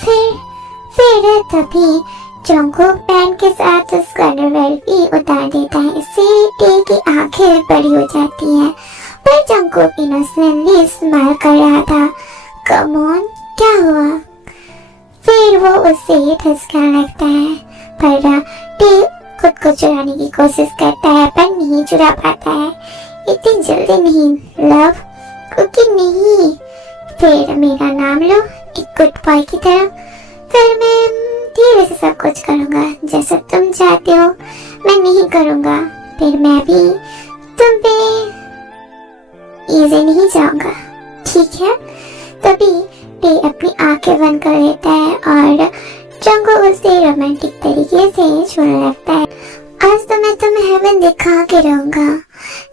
फिर तभी जंकू पैन के साथ उसका अंडरवेयर भी उतार देता है। इससे टे की आंखें बड़ी हो जाती हैं। पर जंकू इनोसेंटली स्माइल कर रहा था। कम ऑन, क्या हुआ? फिर वो उससे ठसकाने लगता है, पर टे खुद को चुराने की कोशिश करता है पर नहीं चुरा पाता है। इतनी जल्दी नहीं लव, क्योंकि नहीं। फिर मेरा नाम लो एक गुड बॉय की तरह, फिर मैं धीरे से सब कुछ करूंगा जैसा तुम चाहते हो। मैं नहीं करूंगा, फिर मैं भी तुम पे इजी नहीं जाऊंगा, ठीक है? तभी टे अपनी आंखें बंद कर लेता है और जंकू उसे रोमांटिक तरीके से छूने लगता है। आज तो मैं तुम्हें हेवन दिखा के रहूंगा।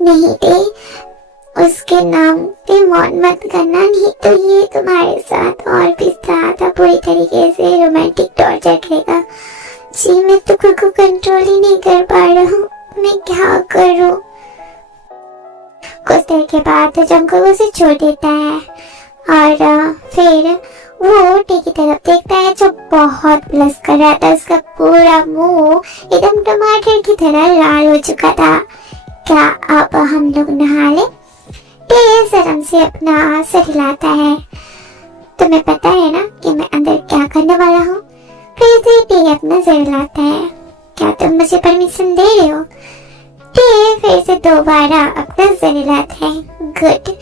नहीं टे, उसके नाम पे मौन मत करना, नहीं तो ये तुम्हारे साथ और भी ज्यादा बुरी तरीके से रोमांटिक टॉर्चर करेगा। जी मैं तो खुद को कंट्रोल ही नहीं कर पा रहा हूँ, मैं क्या करूँ? कुछ देर के बाद जंकू उसे छोड़ देता है और फिर वो टे की तरफ देखता है जो बहुत ब्लश कर रहा था। उसका पूरा मुंह एकदम टमाटर की तरह लाल हो चुका था। क्या अब हम लोग नहा ले? टे शर्म से अपना सर हिलाता है। तुम्हें पता है ना कि मैं अंदर क्या करने वाला हूँ? फिर से टे अपना सर हिलाता है। क्या तुम मुझे परमिशन दे रहे हो? टे फिर से दोबारा अपना सर हिलाता है। गुड।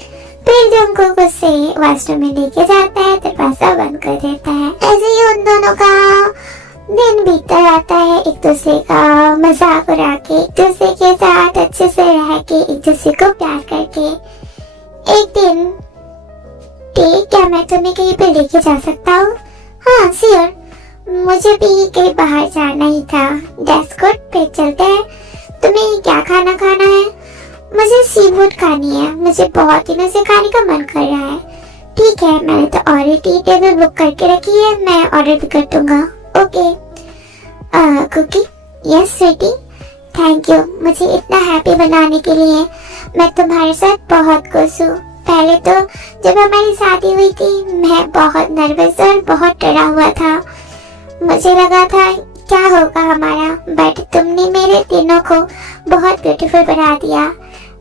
फिर जंकू को से वॉशरूम में लेके जाता है, दरवाजा बंद कर देता है। ऐसे ही उन दोनों का दिन बीतता रहता है, एक दूसरे का मजाक उड़ा के, एक दूसरे के साथ अच्छे से रह के, एक दूसरे को प्यार करके। एक दिन टे, क्या मैं तुम्हें कहीं पे लेके जा सकता हूँ? हाँ श्योर, मुझे भी कहीं बाहर जाना ही था। दैट्स गुड, पे चलते हैं। तुम्हें क्या खाना है? मुझे सी फूड खानी है, मुझे बहुत दिनों से खाने का मन कर रहा है। ठीक है, मैंने तो ऑलरेडी टेबल बुक करके रखी है, मैं ऑर्डर भी कर दूंगा। Okay. Cookie? Yes sweetie, thank you मुझे इतना हैप्पी बनाने के लिए। मैं तुम्हारे साथ बहुत खुश हूँ। पहले तो जब हमारी शादी हुई थी मैं बहुत नर्वस और बहुत डरा हुआ था। मुझे लगा था क्या होगा हमारा, बट तुमने मेरे दिनों को बहुत ब्यूटीफुल बना दिया।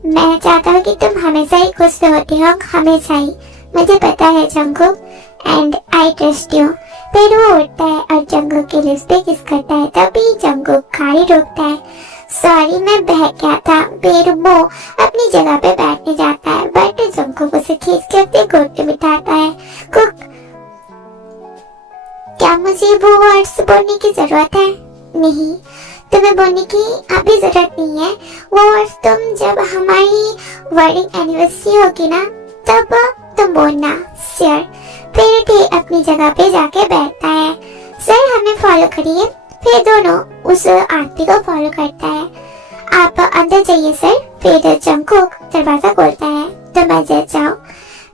मैं चाहता हूँ कि तुम हमेशा ही खुश होती हो, हमेशा ही। मुझे पता है Jungkook, and I trust you. फिर वो उठता है और जंगकुक के लिप्स पे किस करता है। तभी जंगकुक गाड़ी रोकता है। सॉरी मैं बहक गया था। फिर वो अपनी जगह पे बैठने जाता है, बट जंगकुक उसे खींच के अपने गोद पे बिठाता है। कुक, क्या मुझे वो वर्ड्स बोलने की जरूरत है? नहीं, तुम्हें बोलने की अभी जरूरत नहीं है। वो वर्ड्स तुम जब हमारी वेडिंग एनिवर्सरी होगी ना, तब तुम बोलना। सर फिर ठीक अपनी जगह पे जाके बैठता है। सर हमें फॉलो करिए। फिर दोनों उस आंटी को फॉलो करता है। आप अंदर जाइए सर। फिर जंगकुक दरवाजा खोलता है, तुम अंदर जाओ।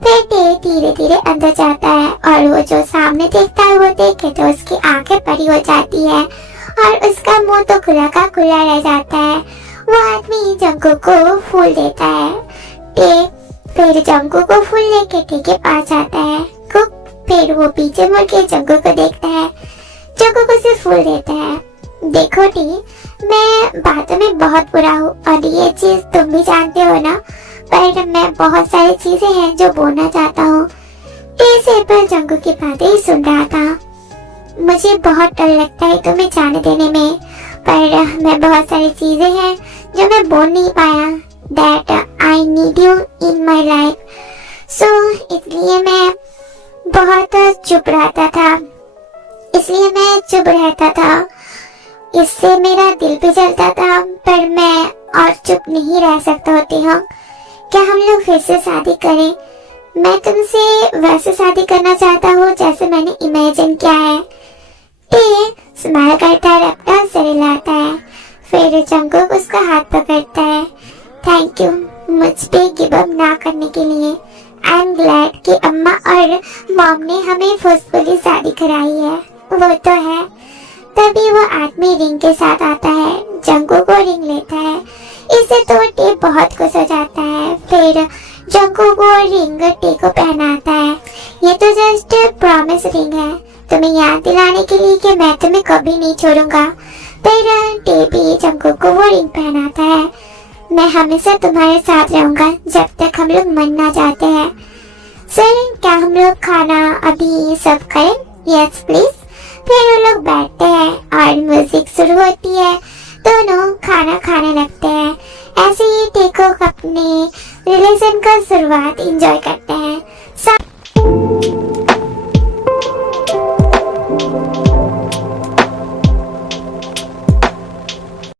फिर धीरे धीरे अंदर जाता है और वो जो सामने देखता है वो देख के तो उसकी आंखें बड़ी हो जाती है और उसका मुंह तो खुला का खुला रह जाता है। वो आदमी जंगकुक को फूल देता है। फिर जंगकुक को फूल लेके टे के पास आता है। कुक फिर वो पीछे मुड़ के जंगकुक को देखता है। जंगकुक उसे फूल देता है। देखो टी, मैं बातों में बहुत बुरा हूँ और ये चीज तुम भी जानते हो ना, पर मैं बहुत सारी चीजें हैं जो बोलना चाहता हूँ। टी सिर पर जंगकुक की बातें ही सुन रहा था। मुझे बहुत डर लगता है तुम्हें जाने देने में, पर मैं बहुत सारी चीजें हैं जो मैं बोल नहीं पाया। That I need you in my life. So इसलिए मैं बहुत चुप रहता था। इससे मेरा दिल भी जलता था, पर मैं और चुप नहीं रह सकता होती हूँ। क्या हम लोग फिर से शादी करें? मैं तुमसे वैसे शादी करना चाहता हूँ जैसे मैंने इमेजिन किया है। स्माइल करता है, अपना सर हिलाता है। फिर जंगकुक उसका हाथ पकड़ता है। थैंक यू मुझ पे गिव अप ना करने के लिए। आई एम ग्लैड कि अम्मा और मॉम ने हमें फोर्सफुली शादी कराई है। वो तो है। तभी वो आदमी रिंग के साथ आता है। जंगकुक को रिंग लेता है। इससे तो टे बहुत खुश हो जाता है। फिर जंगकुक को रिंग टे को पहनाता है। ये तो जस्ट प्रॉमिस रिंग है, तुम्हें याद दिलाने के लिए कि मैं तुम्हें कभी नहीं छोड़ूंगा। फिर टे भी जंगकुक को वो रिंग पहनाता है। मैं हमेशा तुम्हारे साथ रहूंगा जब तक हम लोग मर ना जाते हैं। सर क्या हम लोग खाना अभी सर्व करें? Yes please. फिर वो लोग बैठते हैं और म्यूजिक शुरू होती है। दोनों खाना खाने लगते हैं। ऐसे ही टेको अपने रिलेशन का शुरुआत एंजॉय करते हैं।